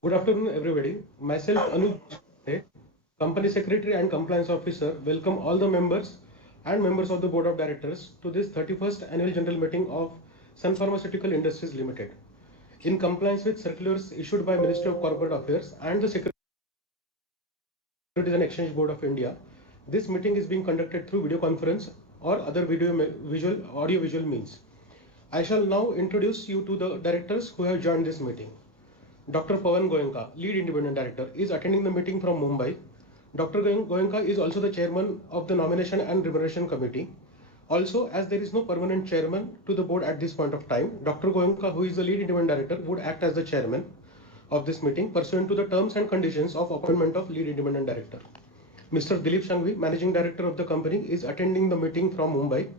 Good afternoon, everybody. Myself, Anup, Company Secretary and Compliance Officer, welcome all the members and members of the Board of Directors to this 31st Annual General Meeting of Sun Pharmaceutical Industries Limited. In compliance with circulars issued by Ministry of Corporate Affairs and the Securities and Exchange Board of India, this meeting is being conducted through video conference or other audio visual means. I shall now introduce you to the directors who have joined this meeting. Dr. Pawan Goenka, Lead Independent Director, is attending the meeting from Mumbai. Dr. Goenka is also the Chairman of the Nomination and Remuneration Committee. Also, as there is no permanent Chairman to the board at this point of time, Dr. Goenka, who is the Lead Independent Director, would act as the Chairman of this meeting pursuant to the terms and conditions of appointment of Lead Independent Director. Mr. Dilip Shangvi, Managing Director of the company, is attending the meeting from Mumbai.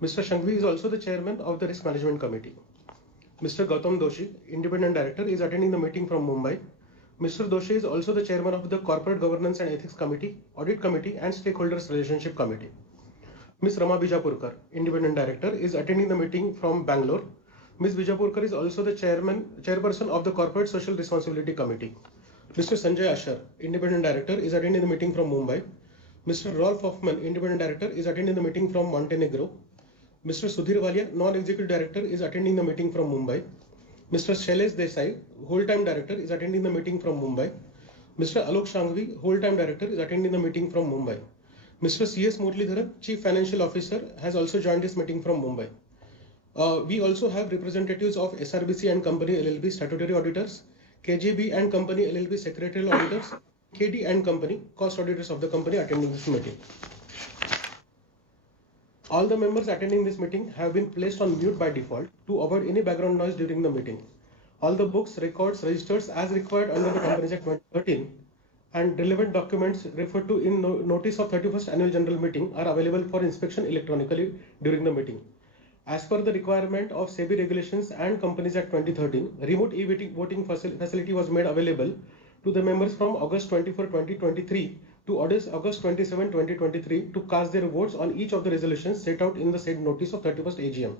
Mr. Shangvi is also the Chairman of the Risk Management Committee. Mr. Gautam Doshi, Independent Director, is attending the meeting from Mumbai. Mr. Doshi is also the Chairman of the Corporate Governance and Ethics Committee, Audit Committee and Stakeholders Relationship Committee. Ms. Rama Bijapurkar, Independent Director, is attending the meeting from Bangalore. Ms. Bijapurkar is also the Chairperson of the Corporate Social Responsibility Committee. Mr. Sanjay Ashar, Independent Director, is attending the meeting from Mumbai. Mr. Rolf Hoffman, Independent Director, is attending the meeting from Montenegro. Mr. Sudhir Walia, Non-Executive Director, is attending the meeting from Mumbai. Mr. Shailesh Desai, Whole-Time Director, is attending the meeting from Mumbai. Mr. Alok Shangvi, Whole-Time Director, is attending the meeting from Mumbai. Mr. C.S. Muralidharan, Chief Financial Officer, has also joined this meeting from Mumbai. We also have representatives of SRBC and Company LLP Statutory Auditors, KJB and Company LLP Secretarial Auditors, KD and Company Cost Auditors of the company attending this meeting. All the members attending this meeting have been placed on mute by default to avoid any background noise during the meeting. All the books, records, registers as required under the Companies Act 2013 and relevant documents referred to in notice of 31st Annual General Meeting are available for inspection electronically during the meeting. As per the requirement of SEBI regulations and Companies Act 2013, remote e-voting facility was made available to the members from August 24, 2023 to August 27, 2023 to cast their votes on each of the resolutions set out in the said notice of 31st AGM.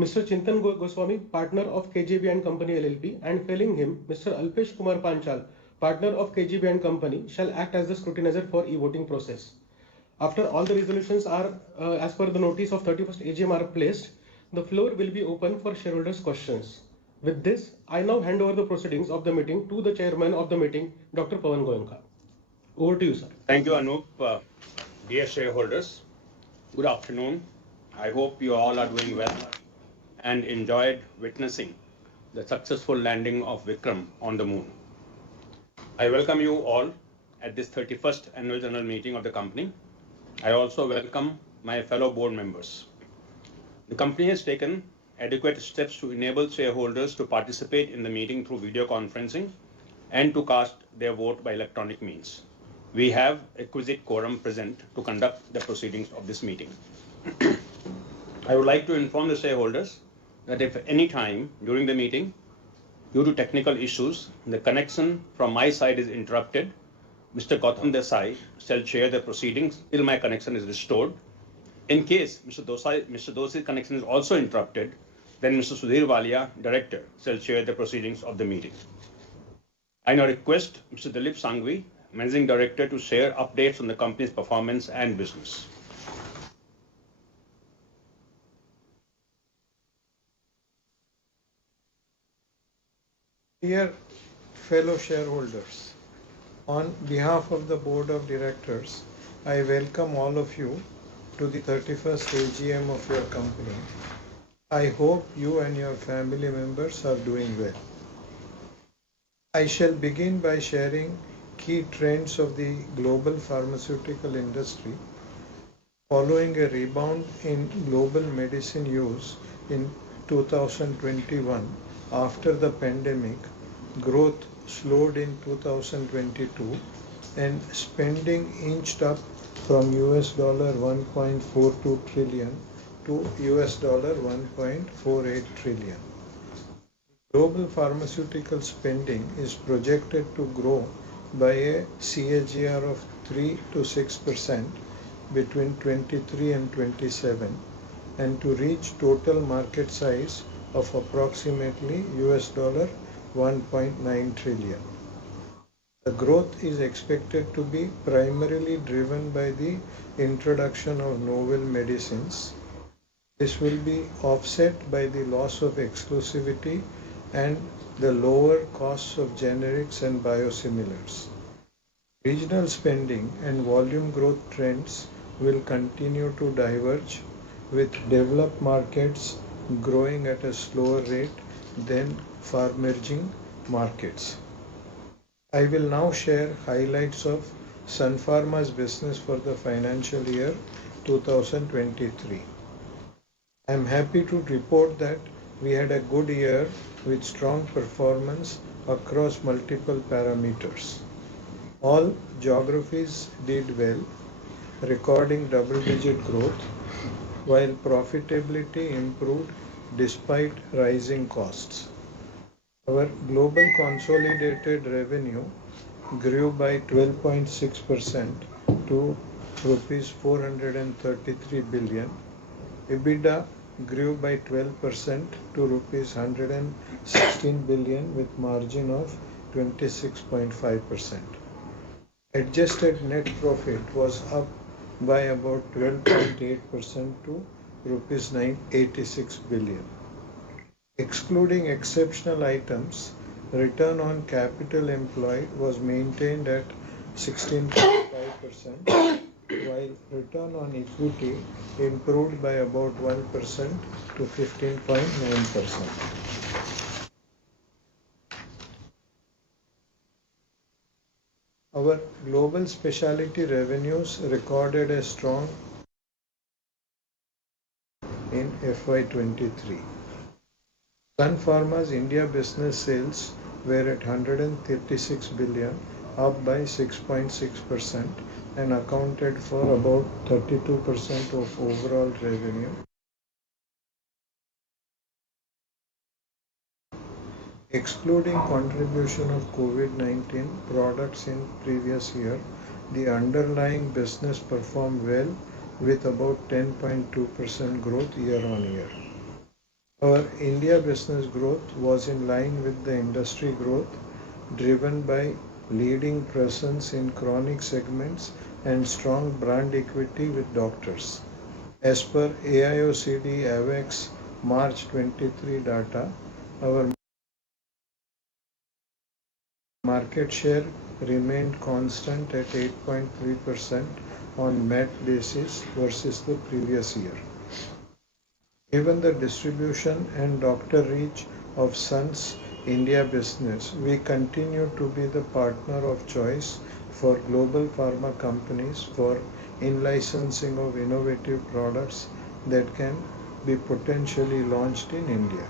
Mr. Chintan Goswami, partner of KJB and Company LLP, and failing him, Mr. Alpesh Kumar Panchal, partner of KJB and Company, shall act as the scrutinizer for e-voting process. After all the resolutions are, as per the notice of 31st AGM are placed, the floor will be open for shareholders' questions. With this, I now hand over the proceedings of the meeting to the chairman of the meeting, Dr. Pawan Goenka. Over to you, sir. Thank you, Anup. Dear shareholders, good afternoon. I hope you all are doing well and enjoyed witnessing the successful landing of Vikram on the moon. I welcome you all at this 31st Annual General Meeting of the company. I also welcome my fellow board members. The company has taken adequate steps to enable shareholders to participate in the meeting through video conferencing and to cast their vote by electronic means. We have requisite quorum present to conduct the proceedings of this meeting. I would like to inform the shareholders that if any time during the meeting, due to technical issues, the connection from my side is interrupted, Mr. Gautam Desai shall chair the proceedings till my connection is restored. In case Mr. Dosai's connection is also interrupted, then Mr. Sudhir Walia, Director, shall chair the proceedings of the meeting. I now request Mr. Dilip Shangvi, Managing Director, to share updates on the company's performance and business. Dear fellow shareholders, on behalf of the Board of Directors, I welcome all of you to the 31st AGM of your company. I hope you and your family members are doing well. I shall begin by sharing key trends of the global pharmaceutical industry. Following a rebound in global medicine use in 2021 after the pandemic, growth slowed in 2022 and spending inched up from US $1.42 trillion to US $1.48 trillion. Global pharmaceutical spending is projected to grow by a CAGR of 3 to 6% between 23 and 27 and to reach total market size of approximately US 1.9 trillion. The growth is expected to be primarily driven by the introduction of novel medicines. This will be offset by the loss of exclusivity and the lower costs of generics and biosimilars. Regional spending and volume growth trends will continue to diverge, with developed markets growing at a slower rate than far emerging markets. I will now share highlights of Sun Pharma's business for the financial year 2023. I am happy to report that we had a good year with strong performance across multiple parameters. All geographies did well, recording double-digit growth, while profitability improved despite rising costs. Our global consolidated revenue grew by 12.6% to rupees 433 billion. EBITDA grew by 12% to rupees 116 billion with margin of 26.5%. Adjusted net profit was up by about 12.8% to rupees 986 billion. Excluding exceptional items, return on capital employed was maintained at 16.5%, while return on equity improved by about 1% to 15.9%. Our global specialty revenues recorded a strong in FY23. Sun Pharma's India business sales were at 136 billion, up by 6.6% and accounted for about 32% of overall revenue. Excluding contribution of COVID-19 products in previous year, the underlying business performed well with about 10.2% growth year on year. Our India business growth was in line with the industry growth, driven by leading presence in chronic segments and strong brand equity with doctors. As per AIOCD AWACS March 23 data, our market share remained constant at 8.3% on MAT basis versus the previous year. Given the distribution and doctor reach of Sun's India business, we continue to be the partner of choice for global pharma companies for in-licensing of innovative products that can be potentially launched in India.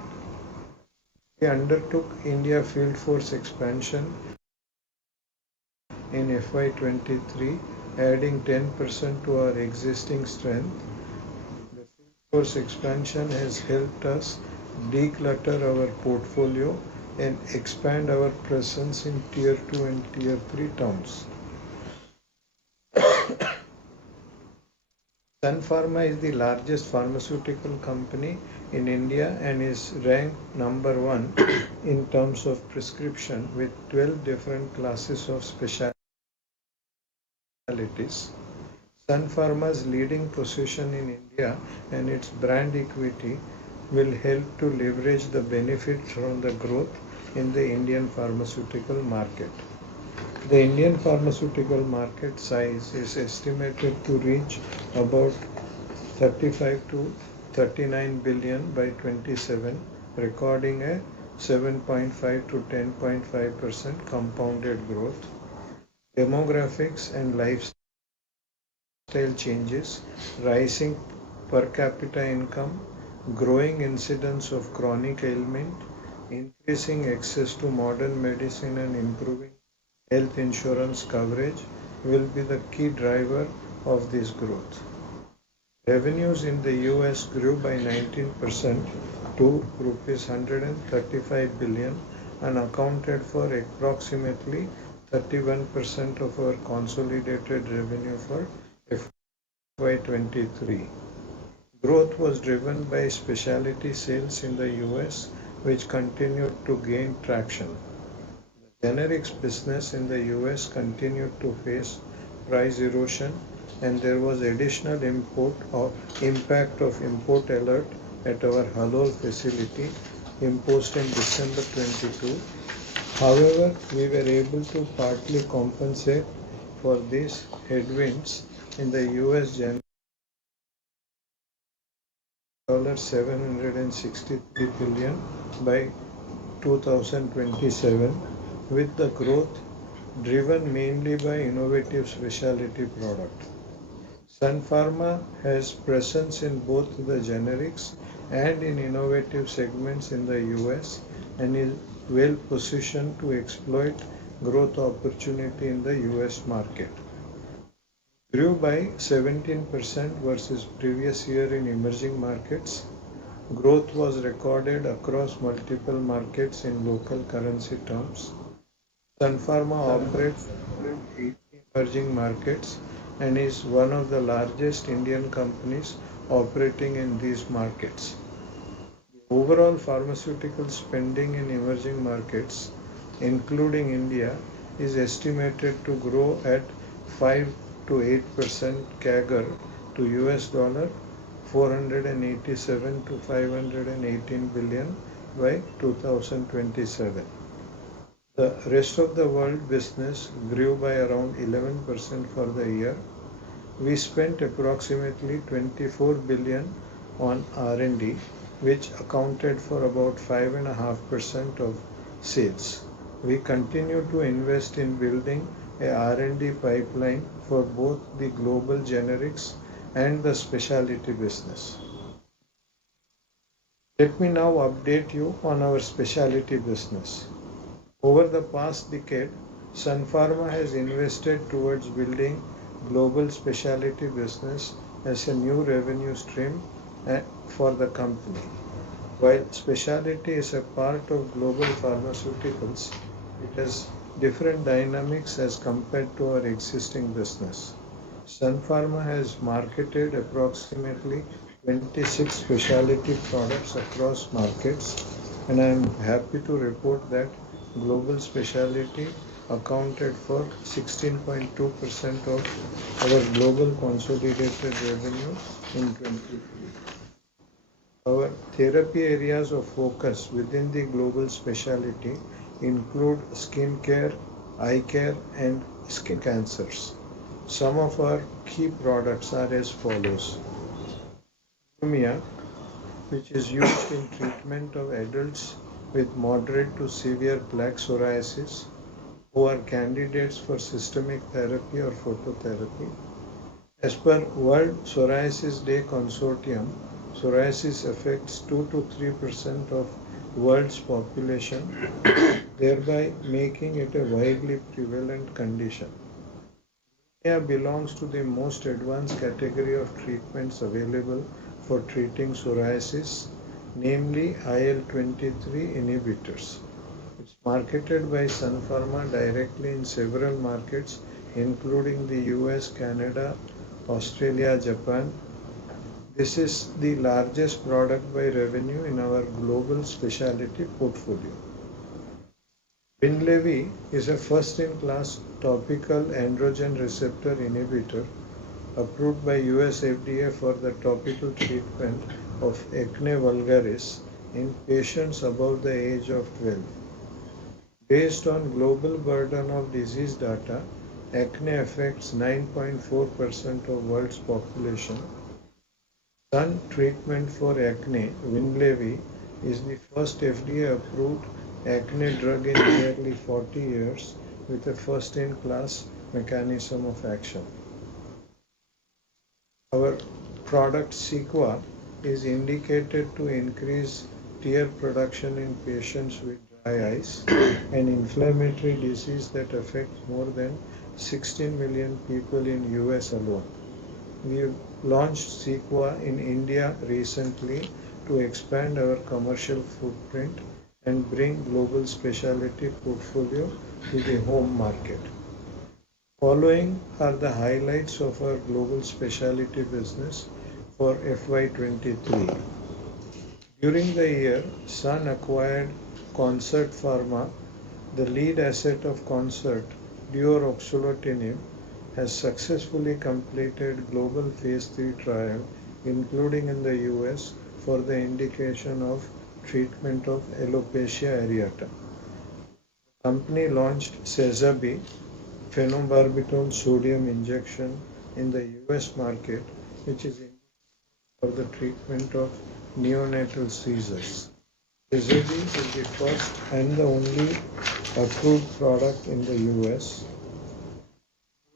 We undertook India field force expansion in FY23, adding 10% to our existing strength. The field force expansion has helped us declutter our portfolio and expand our presence in Tier 2 and Tier 3 towns. Sun Pharma is the largest pharmaceutical company in India and is ranked number 1 in terms of prescription with 12 different classes of specialties. Sun Pharma's leading position in India and its brand equity will help to leverage the benefits from the growth in the Indian pharmaceutical market. The Indian pharmaceutical market size is estimated to reach about 35 to 39 billion by 27, recording a 7.5 to 10.5% compounded growth. Demographics and lifestyle changes, rising per capita income, growing incidence of chronic ailment, increasing access to modern medicine and improving health insurance coverage will be the key driver of this growth. Revenues in the US grew by 19% to rupees 135 billion and accounted for approximately 31% of our consolidated revenue for FY23. Growth was driven by specialty sales in the US which continued to gain traction. The generics business in the US continued to face price erosion, and there was additional impact of import alert at our Halol facility imposed in December 22. However, we were able to partly compensate for these headwinds in the US generics $763 billion by 2027, with the growth driven mainly by innovative specialty products. Sun Pharma has presence in both the generics and in innovative segments in the US and is well positioned to exploit growth opportunity in the US market. Grew by 17% versus previous year in emerging markets. Growth was recorded across multiple markets in local currency terms. Sun Pharma operates in 8 emerging markets and is one of the largest Indian companies operating in these markets. The overall pharmaceutical spending in emerging markets, including India, is estimated to grow at 5 to 8% CAGR to US dollar 487 to 518 billion by 2027. The rest of the world business grew by around 11% for the year. We spent approximately 24 billion on R&D, which accounted for about 5.5% of sales. We continue to invest in building a R&D pipeline for both the global generics and the specialty business. Let me now update you on our specialty business. Over the past decade, Sun Pharma has invested towards building global specialty business as a new revenue stream for the company. While specialty is a part of global pharmaceuticals, it has different dynamics as compared to our existing business. Sun Pharma has marketed approximately 26 specialty products across markets, and I am happy to report that global specialty accounted for 16.2% of our global consolidated revenue in 2023. Our therapy areas of focus within the global specialty include skin care, eye care, and skin cancers. Some of our key products are as follows. Lumia, which is used in treatment of adults with moderate to severe plaque psoriasis who are candidates for systemic therapy or phototherapy. As per World Psoriasis Day Consortium, psoriasis affects 2 to 3% of world's population, thereby making it a widely prevalent condition. Lumia belongs to the most advanced category of treatments available for treating psoriasis, namely IL-23 inhibitors. It's marketed by Sun Pharma directly in several markets, including the US, Canada, Australia, Japan. This is the largest product by revenue in our global specialty portfolio. Winlevi is a first-in-class topical androgen receptor inhibitor approved by US FDA for the topical treatment of acne vulgaris in patients above the age of 12. Based on global burden of disease data, acne affects 9.4% of world's population. Sun treatment for acne, Winlevi, is the first FDA-approved acne drug in nearly 40 years with a first-in-class mechanism of action. Our product Cequa is indicated to increase tear production in patients with dry eyes, an inflammatory disease that affects more than 16 million people in US alone. We launched Cequa in India recently to expand our commercial footprint and bring global specialty portfolio to the home market. Following are the highlights of our global specialty business for FY23. During the year, Sun acquired Concert Pharma. The lead asset of Concert, deoxynivalenol, has successfully completed global phase 3 trial, including in the US, for the indication of treatment of alopecia areata. The company launched Sezaby, phenobarbital sodium injection, in the US market, which is for the treatment of neonatal seizures. Sezaby is the first and the only approved product in the US.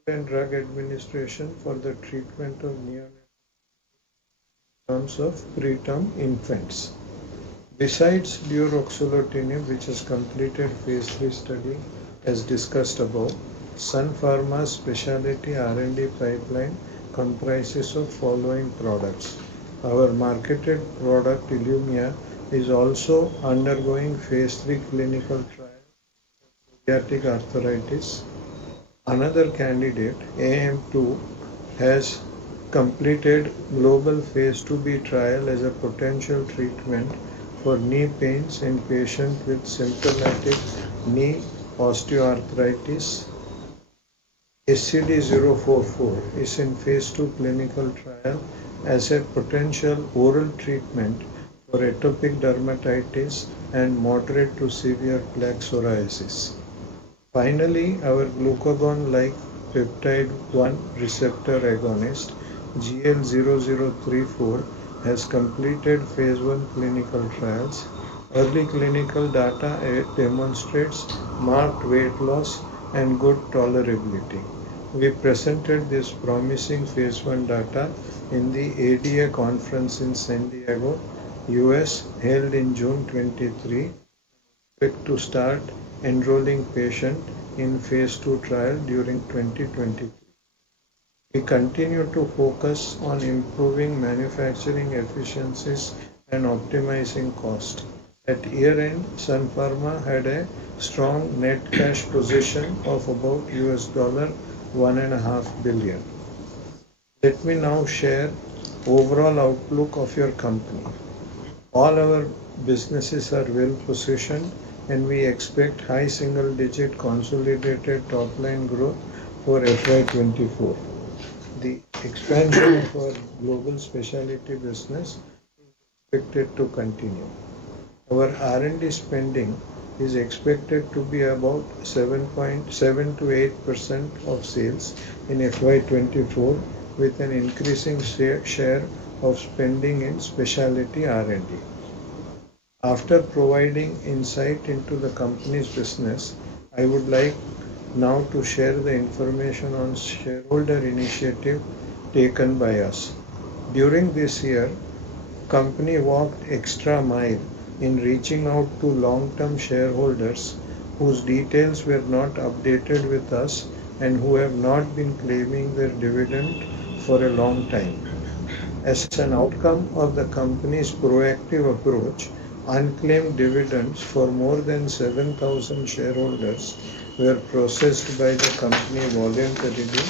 Food and Drug Administration for the treatment of neonatal terms of preterm infants. Besides deoxynivalenol, which has completed phase 3 study as discussed above, Sun Pharma's specialty R&D pipeline comprises of following products. Our marketed product Ilumya is also undergoing phase 3 clinical trial for psoriatic arthritis. Another candidate, AM2, has completed global phase 2B trial as a potential treatment for knee pains in patients with symptomatic knee osteoarthritis. SCD-044 is in phase 2 clinical trial as a potential oral treatment for atopic dermatitis and moderate to severe plaque psoriasis. Finally, our glucagon-like peptide 1 receptor agonist GL0034 has completed phase 1 clinical trials. Early clinical data demonstrates marked weight loss and good tolerability. We presented this promising phase 1 data in the ADA conference in San Diego, US, held in June 23. Expect to start enrolling patients in phase 2 trial during 2023. We continue to focus on improving manufacturing efficiencies and optimizing cost. At year end, Sun Pharma had a strong net cash position of about $1.5 billion. Let me now share overall outlook of your company. All our businesses are well positioned and we expect high single digit consolidated top line growth for FY24. The expansion of our global specialty business is expected to continue. Our R&D spending is expected to be about 7.7 to 8% of sales in FY24, with an increasing share of spending in specialty R&D. After providing insight into the company's business, I would like now to share the information on shareholder initiative taken by us. During this year, company walked extra mile in reaching out to long-term shareholders whose details were not updated with us and who have not been claiming their dividend for a long time. As an outcome of the company's proactive approach, unclaimed dividends for more than 7,000 shareholders were processed by the company voluntarily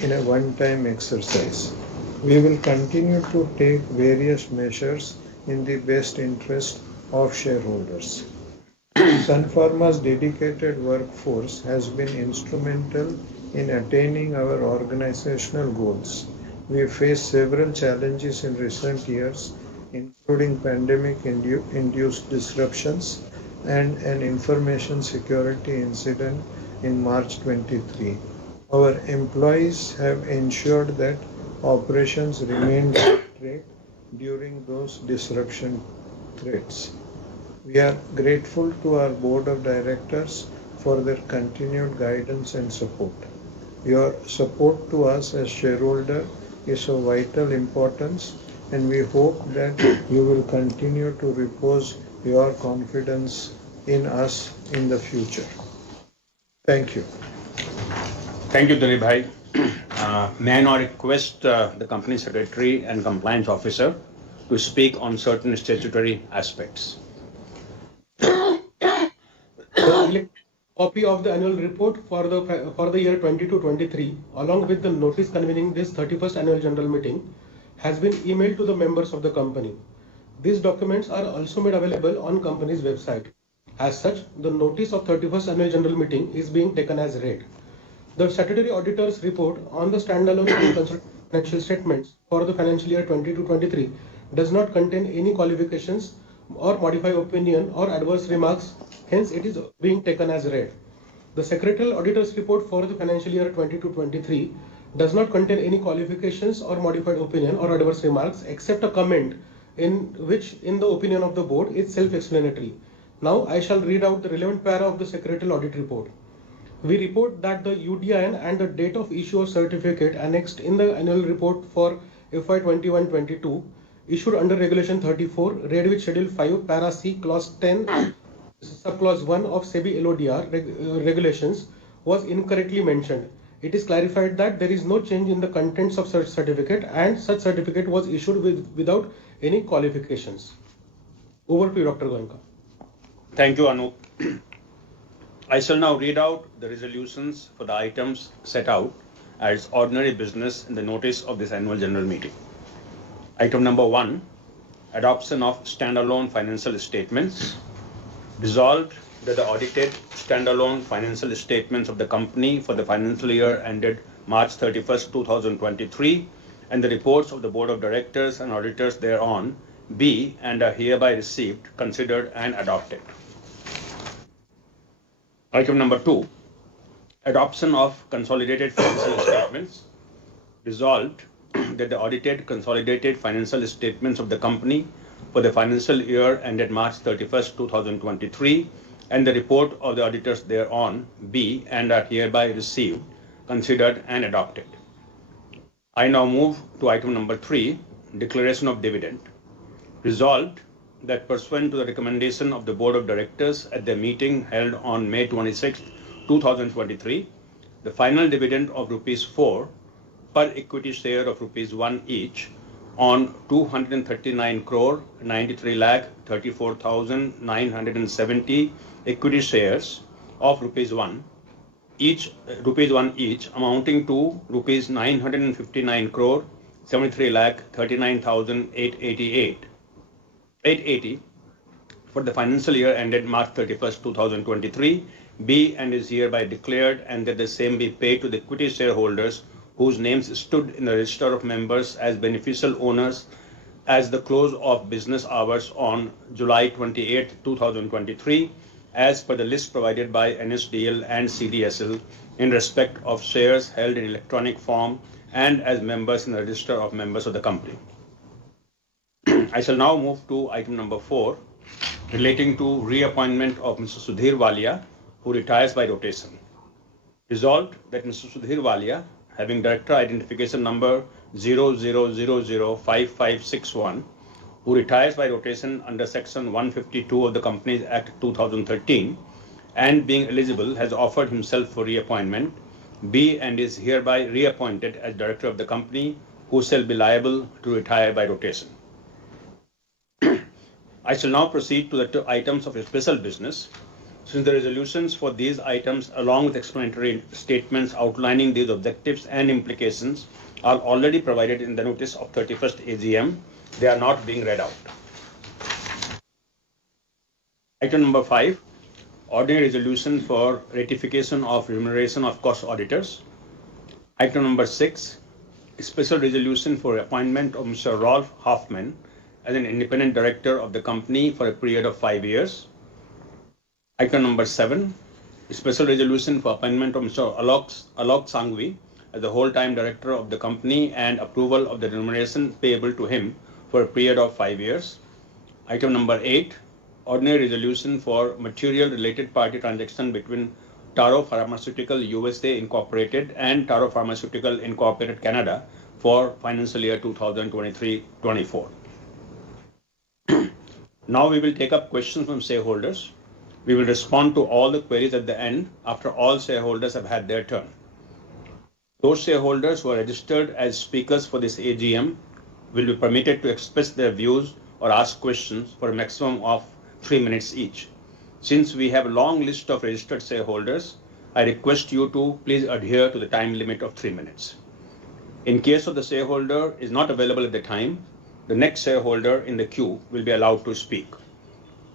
in a one-time exercise. We will continue to take various measures in the best interest of shareholders. Sun Pharma's dedicated workforce has been instrumental in attaining our organizational goals. We faced several challenges in recent years, including pandemic-induced disruptions and an information security incident in March 23. Our employees have ensured that operations remained straight during those disruption threats. We are grateful to our board of directors for their continued guidance and support. Your support to us as shareholder is of vital importance, and we hope that you will continue to repose your confidence in us in the future. Thank you. Thank you, Dilip Bhai. May I now request the Company Secretary and Compliance Officer to speak on certain statutory aspects. Copy of the annual report for the year 22-23, along with the notice convening this 31st annual general meeting, has been emailed to the members of the company. These documents are also made available on company's website. As such, the notice of 31st Annual General Meeting is being taken as read. The statutory auditor's report on the standalone and consolidated financial statements for the financial year 22-23 does not contain any qualifications or modify opinion or adverse remarks, hence it is being taken as read. The secretarial auditor's report for the financial year 22-23 does not contain any qualifications or modified opinion or adverse remarks except a comment in which, in the opinion of the board, is self-explanatory. Now I shall read out the relevant para of the secretarial audit report. We report that the UDIN and the date of issue of certificate annexed in the annual report for FY21-22 issued under Regulation 34, read with Schedule 5, Para C, Clause 10, Subclause 1 of SEBI LODR regulations was incorrectly mentioned. It is clarified that there is no change in the contents of such certificate and such certificate was issued without any qualifications. Over to you, Dr. Goenka. Thank you, Anup. I shall now read out the resolutions for the items set out as ordinary business in the notice of this annual general meeting. Item number 1, adoption of standalone financial statements. Resolved that the audited standalone financial statements of the company for the financial year ended March 31st, 2023 and the reports of the Board of Directors and auditors thereon be and are hereby received, considered and adopted. Item number 2, adoption of consolidated financial statements. Resolved that the audited consolidated financial statements of the company for the financial year ended March 31st, 2023 and the report of the auditors thereon be and are hereby received, considered and adopted. I now move to item number 3, declaration of dividend. Resolved that pursuant to the recommendation of the Board of Directors at their meeting held on May 26, 2023, the final dividend of Rs 4 per equity share of Rs 1 each on 239 crore 93 lakh 34,970 equity shares of Rs 1 each amounting to Rs 959 crore 73 lakh 39,880 for the financial year ended March 31st, 2023 be and is hereby declared and that the same be paid to the equity shareholders whose names stood in the register of members as beneficial owners as the close of business hours on July 28, 2023, as per the list provided by NSDL and CDSL in respect of shares held in electronic form and as members in the register of members of the company. I shall now move to item number 4, relating to reappointment of Mr. Sudhir Walia, who retires by rotation. Resolved that Mr. Sudhir Walia, having director identification number 00005561, who retires by rotation under section 152 of the Companies Act 2013 and being eligible has offered himself for reappointment, be and is hereby reappointed as director of the company, who shall be liable to retire by rotation. I shall now proceed to the 2 items of special business. Since the resolutions for these items along with explanatory statements outlining these objectives and implications are already provided in the notice of 31st AGM, they are not being read out. Item number 5, ordinary resolution for ratification of remuneration of cost auditors. Item number 6, special resolution for appointment of Mr. Rolf Hoffman as an independent director of the company for a period of 5 years. Item number 7, special resolution for appointment of Mr. Alok Sangvi as the whole-time director of the company and approval of the remuneration payable to him for a period of 5 years. Item number 8, ordinary resolution for material related party transaction between Taro Pharmaceutical USA Incorporated and Taro Pharmaceutical Incorporated Canada for financial year 2023-24. Now we will take up questions from shareholders. We will respond to all the queries at the end after all shareholders have had their turn. Those shareholders who are registered as speakers for this AGM will be permitted to express their views or ask questions for a maximum of 3 minutes each. Since we have a long list of registered shareholders, I request you to please adhere to the time limit of 3 minutes. In case of the shareholder is not available at the time, the next shareholder in the queue will be allowed to speak.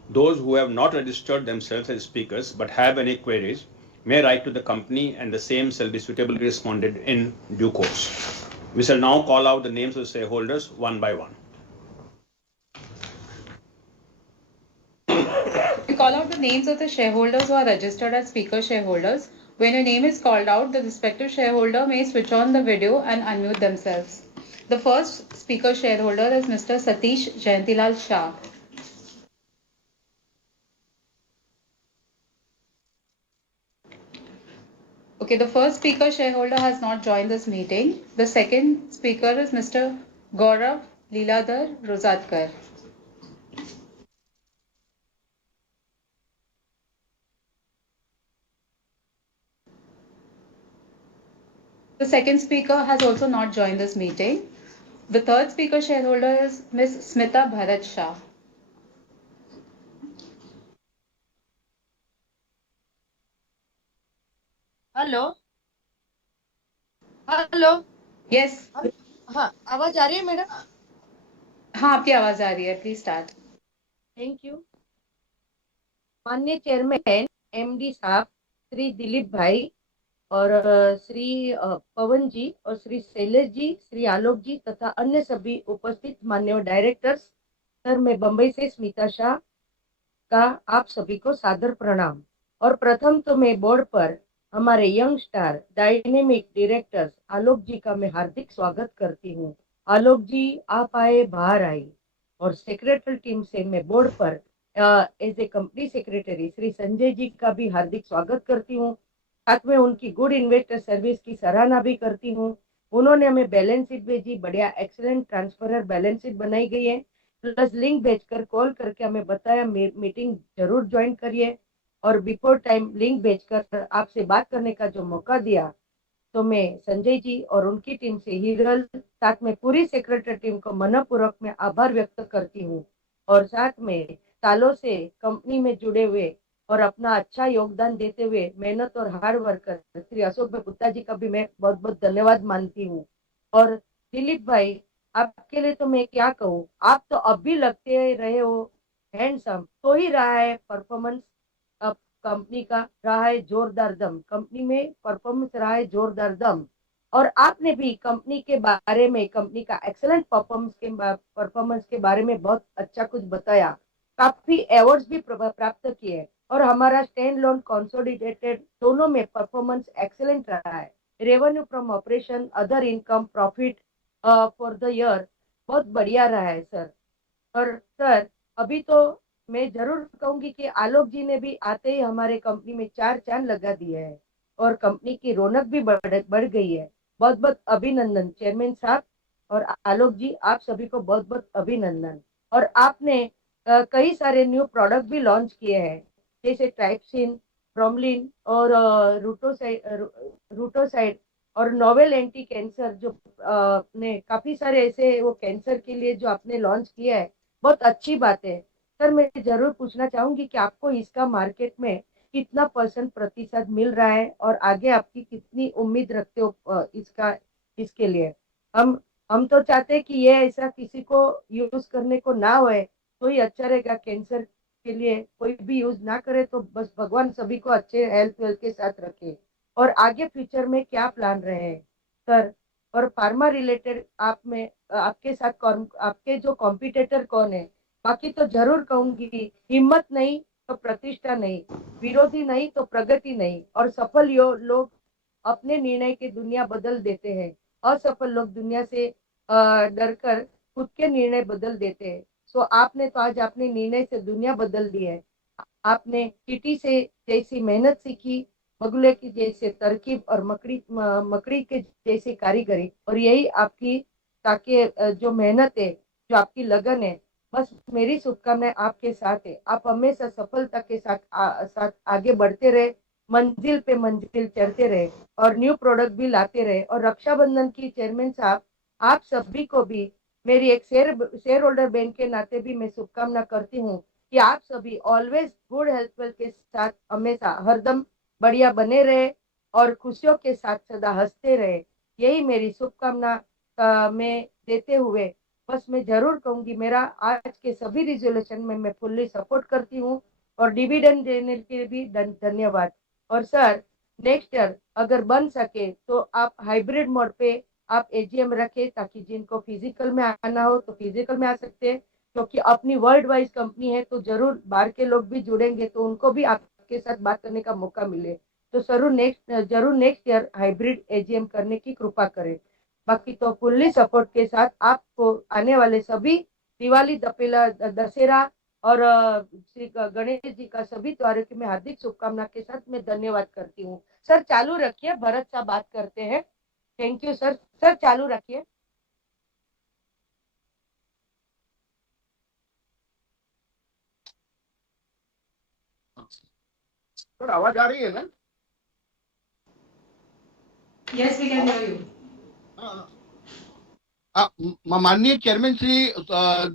Those who have not registered themselves as speakers but have any queries may write to the company and the same shall be suitably responded in due course. We shall now call out the names of the shareholders one by one. We call out the names of the shareholders who are registered as speaker shareholders. When your name is called out, the respective shareholder may switch on the video and unmute themselves. The first speaker shareholder is Mr. Satish Jayantilal Shah. Okay, the first speaker shareholder has not joined this meeting. The second speaker is Mr. Gaurav Leeladhar Rozatkar. The second speaker has also not joined this meeting. The third speaker shareholder is Ms. Smita Bharat Shah. Hello hello Yes. हाँ आवाज आ रही है madam हाँ आपकी आवाज आ रही है. Please start. Thank you माननीय चेयरमैन एमडी साहब श्री दिलीप भाई और श्री पवन जी और श्री शैलेश जी श्री आलोक जी तथा अन्य सभी उपस्थित माननीय डायरेक्टर्स सर मैं बंबई से स्मिता शाह का आप सभी को सादर प्रणाम. और प्रथम तो मैं बोर्ड पर हमारे यंग स्टार डायनेमिक डायरेक्टर्स आलोक जी का मैं हार्दिक स्वागत करती हूँ. आलोक जी आप आए बाहर आई. और सेक्रेटरी टीम से मैं बोर्ड पर as a company secretary Shri Sanjay ji का भी हार्दिक स्वागत करती हूँ. साथ में उनकी गुड इन्वेस्टर सर्विस की सराहना भी करती हूँ. उन्होंने हमें बैलेंस शीट भेजी, बढ़िया एक्सीलेंट ट्रांसफरर बैलेंस शीट बनाई गई है, प्लस लिंक भेजकर कॉल करके हमें बताया मीटिंग जरूर ज्वाइन करिए. और बिफोर टाइम लिंक भेजकर आपसे बात करने का जो मौका दिया तो मैं संजय जी और उनकी टीम से हिरल साथ में पूरी सेक्रेटरी टीम को मनपूर्वक मैं आभार व्यक्त करती हूँ. और साथ में सालों से कंपनी में जुड़े हुए और अपना अच्छा योगदान देते हुए मेहनत और हार्ड वर्कर श्री अशोक भाई गुप्ता जी का भी मैं बहुत बहुत धन्यवाद मानती हूँ. और दिलीप भाई आपके लिए तो मैं क्या कहूँ, आप तो अब भी लगते रहे हो हैंडसम. तो ही रहा है परफॉर्मेंस कंपनी का रहा है जोरदार दम, कंपनी में परफॉर्मेंस रहा है जोरदार दम. और आपने भी कंपनी के बारे में कंपनी का एक्सेलेंट परफॉर्मेंस के बारे में बहुत अच्छा कुछ बताया. काफी अवार्ड्स भी प्राप्त किए और हमारा स्टैंड लोन कंसोलिडेटेड दोनों में परफॉर्मेंस एक्सेलेंट रहा है. Revenue from operation other income profit for the year बहुत बढ़िया रहा है सर. और सर अभी तो मैं जरूर कहूंगी कि आलोक जी ने भी आते ही हमारे कंपनी में 4 चांद लगा दिए हैं और कंपनी की रौनक भी बढ़ गई है. बहुत बहुत अभिनंदन चेयरमैन साहब और आलोक जी, आप सभी को बहुत बहुत अभिनंदन. और आपने कई सारे न्यू प्रोडक्ट भी लॉन्च किए हैं जैसे ट्राइप्सिन, ब्रोमलिन और रूटोसाइड और नोवेल एंटी कैंसर जो ने काफी सारे ऐसे वो कैंसर के लिए जो आपने लॉन्च किया है, बहुत अच्छी बात है. सर मैं जरूर पूछना चाहूंगी कि आपको इसका मार्केट में कितना प्रतिशत मिल रहा है और आगे आपकी कितनी उम्मीद रखते हो इसके लिए. हम तो चाहते हैं कि ये ऐसा किसी को यूज करने को ना होए तो ही अच्छा रहेगा. कैंसर के लिए कोई भी यूज ना करे तो बस भगवान सभी को अच्छे हेल्थ के साथ रखे. और आगे फ्यूचर में क्या प्लान रहे हैं सर? और फार्मा रिलेटेड आप में आपके साथ आपके जो कॉम्पिटिटर कौन है? बाकी तो जरूर कहूंगी हिम्मत नहीं तो प्रतिष्ठा नहीं, विरोधी नहीं तो प्रगति नहीं. और सफल लोग अपने निर्णय की दुनिया बदल देते हैं, असफल लोग दुनिया से डरकर खुद के निर्णय बदल देते हैं. सो आपने तो आज अपने निर्णय से दुनिया बदल दी है. आपने चीटी से जैसी मेहनत सीखी, बगुले की जैसे तरकीब और मकड़ी के जैसी कारीगरी, और यही आपकी ताकि जो मेहनत है, जो आपकी लगन है, बस मेरी शुभकामनाएं आपके साथ है. आप हमेशा सफलता के साथ आगे बढ़ते रहे, मंजिल पे मंजिल चढ़ते रहे और न्यू प्रोडक्ट भी लाते रहे. और रक्षाबंधन की चेयरमैन साहब आप सभी को भी मेरी एक शेयर होल्डर बहन के नाते भी मैं शुभकामना करती हूँ कि आप सभी ऑलवेज गुड हेल्थ के साथ हमेशा हरदम बढ़िया बने रहे और खुशियों के साथ सदा हंसते रहे. यही मेरी शुभकामना में देते हुए बस मैं जरूर कहूंगी, मेरा आज के सभी रिजोल्यूशन में मैं फुल्ली सपोर्ट करती हूँ और डिविडेंड देने के लिए भी धन्यवाद। और सर, नेक्स्ट ईयर अगर बन सके तो आप हाइब्रिड मोड पे आप एजीएम रखें, ताकि जिनको फिजिकल में आना हो तो फिजिकल में आ सकते हैं, क्योंकि अपनी वर्ल्ड वाइज कंपनी है तो जरूर बाहर के लोग भी जुड़ेंगे तो उनको भी आपके साथ बात करने का मौका मिले। तो जरूर नेक्स्ट ईयर हाइब्रिड एजीएम करने की कृपा करें। बाकी तो फुल्ली सपोर्ट के साथ आपको आने वाले सभी दिवाली, दशहरा और श्री गणेश जी का सभी त्योहारों की मैं हार्दिक शुभकामना के साथ मैं धन्यवाद करती हूँ। सर चालू रखिए, भरत साहब बात करते हैं। Thank you sir. सर चालू रखिए। सर आवाज आ रही है ना? Yes, we can hear you. माननीय चेयरमैन श्री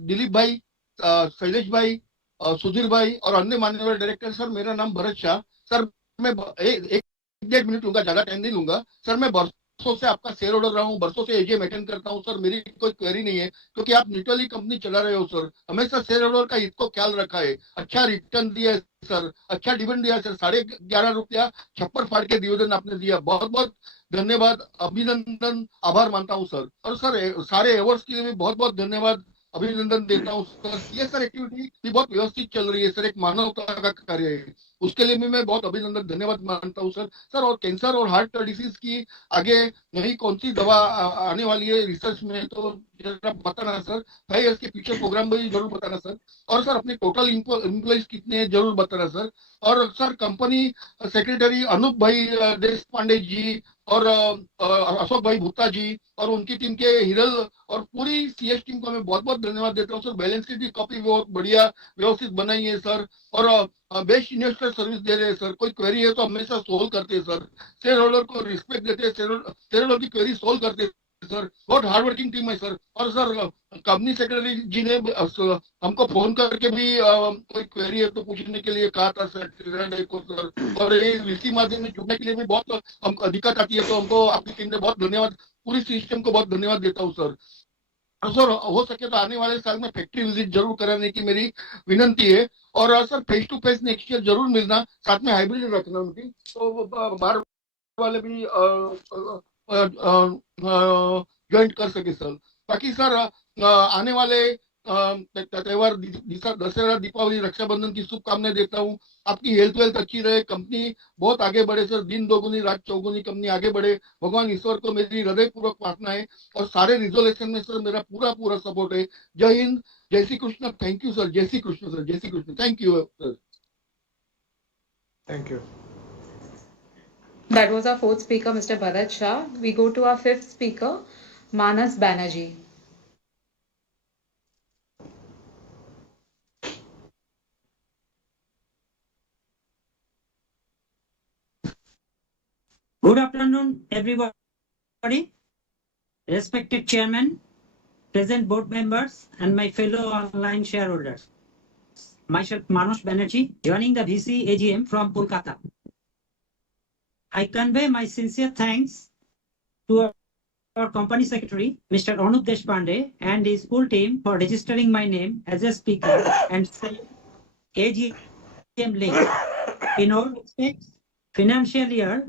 दिलीप भाई, शैलेश भाई, सुधीर भाई और अन्य माननीय डायरेक्टर, सर मेरा नाम भरत शाह। सर मैं एक 1.5 मिनट लूंगा, ज्यादा टाइम नहीं लूंगा। सर मैं बरसों से आपका शेयर होल्डर रहा हूँ, बरसों से एजीएम अटेंड करता हूँ। सर मेरी कोई क्वेरी नहीं है, क्योंकि आप न्यूट्रली कंपनी चला रहे हो सर। हमेशा शेयर होल्डर का हित को ख्याल रखा है, अच्छा रिटर्न दिया है सर, अच्छा डिविडेंड दिया सर। 11.5 रुपया छप्पर फाड़ के डिविडेंड आपने दिया, बहुत बहुत धन्यवाद, अभिनंदन, आभार मानता हूँ सर। और सर सारे अवार्ड्स के लिए भी बहुत बहुत धन्यवाद, अभिनंदन देता हूँ सर। ये सर एक्टिविटी भी बहुत व्यवस्थित चल रही है सर, एक मानवता का कार्य है, उसके लिए भी मैं बहुत अभिनंदन धन्यवाद मानता हूँ सर। सर और कैंसर और हार्ट डिसीज की आगे नई कौन सी दवा आने वाली है रिसर्च में, तो जरा बताना सर। 5 years के फ्यूचर प्रोग्राम भी जरूर बताना सर। और सर अपने टोटल एम्प्लॉइज कितने हैं जरूर बताना सर। और सर कंपनी सेक्रेटरी अनूप भाई देश पांडे जी और अशोक भाई भुट्टा जी और उनकी टीम के हिरल और पूरी सीएस टीम को मैं बहुत बहुत धन्यवाद देता हूँ सर। बैलेंस शीट की कॉपी बहुत बढ़िया व्यवस्थित बनाई है सर, और बेस्ट इन्वेस्टर सर्विस दे रहे हैं सर। कोई क्वेरी है तो हमेशा सोल्व करते हैं सर, शेयर होल्डर को रिस्पेक्ट देते हैं, शेयर होल्डर की क्वेरी सोल्व करते हैं सर। बहुत हार्ड वर्किंग टीम है सर। और सर कंपनी सेक्रेटरी जी ने हमको फोन करके भी कोई क्वेरी है तो पूछने के लिए कहा था सर को सर। और ये इसी माध्यम में जुड़ने के लिए भी बहुत हमको दिक्कत आती है, तो हमको आपकी टीम ने बहुत धन्यवाद, पूरी सिस्टम को बहुत धन्यवाद देता हूँ सर। सर हो सके तो आने वाले साल में फैक्ट्री विजिट जरूर कराने की मेरी विनंती है। और sir face to face next year जरूर मिलना, साथ में हाइब्रिड रखना उनकी, तो बाहर वाले भी ज्वाइन कर सके सर। बाकी सर आने वाले त्योहार दशहरा, दीपावली, रक्षाबंधन की शुभकामनाएं देता हूँ। आपकी हेल्थ अच्छी रहे, कंपनी बहुत आगे बढ़े सर, दिन दोगुनी रात चौगुनी कंपनी आगे बढ़े, भगवान ईश्वर को मेरी हृदयपूर्वक प्रार्थना है। और सारे रिजोल्यूशन में सर मेरा पूरा पूरा सपोर्ट है। जय हिंद, जय Shri Krishna. Thank you sir. जय श्री कृष्ण सर, जय Shri Krishna. Thank you sir. Thank you. That was our fourth speaker, Mr. Bharat Shah. We go to our fifth speaker, Manas Banerjee. Good afternoon, everybody. Respected Chairman, present board members, and my fellow online shareholders. Myself, Manas Banerjee, joining the VC AGM from Kolkata. I convey my sincere thanks to our company secretary, Mr. Anup Deshpande, and his full team for registering my name as a speaker and AGM link. In all respects, financial year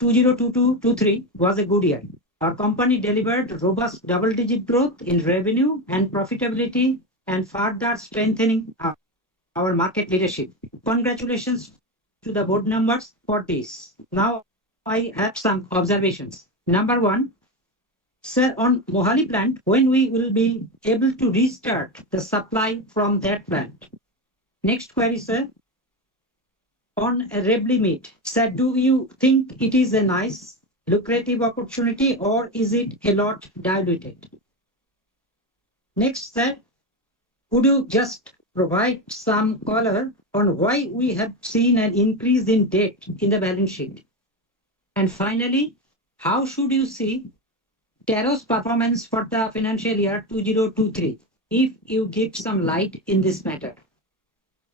2022-23 was a good year. Our company delivered robust double-digit growth in revenue and profitability and further strengthening our market leadership. Congratulations to the board members for this. Now I have some observations. Number one, sir, on Mohali plant, when we will be able to restart the supply from that plant? Next query, sir. On Revlimid, sir, do you think it is a nice, lucrative opportunity or is it a lot diluted? Next, sir, could you just provide some color on why we have seen an increase in debt in the balance sheet? And finally, how should you see Taro's performance for the financial year 2023, if you give some light in this matter?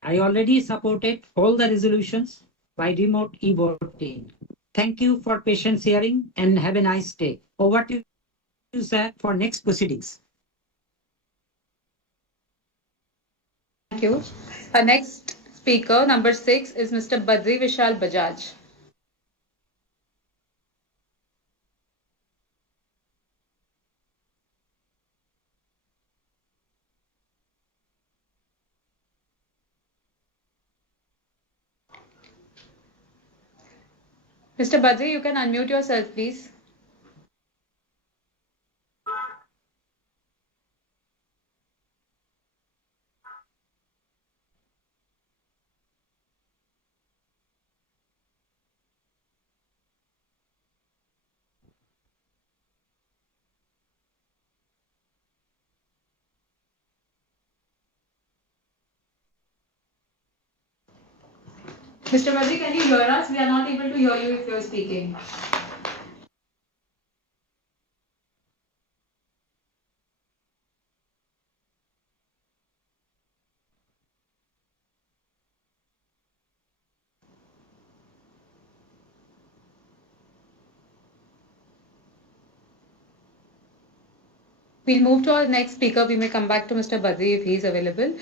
I already supported all the resolutions by remote e-voting. Thank you for patience hearing and have a nice day. Over to you, sir, for next proceedings. Thank you. Our next speaker, number 6, is Mr. Badri Vishal Bajaj. Mr. Badri, you can unmute yourself, please. Mr. Badri, can you hear us? We are not able to hear you if you are speaking. We'll move to our next speaker. We may come back to Mr. Badri if he is available.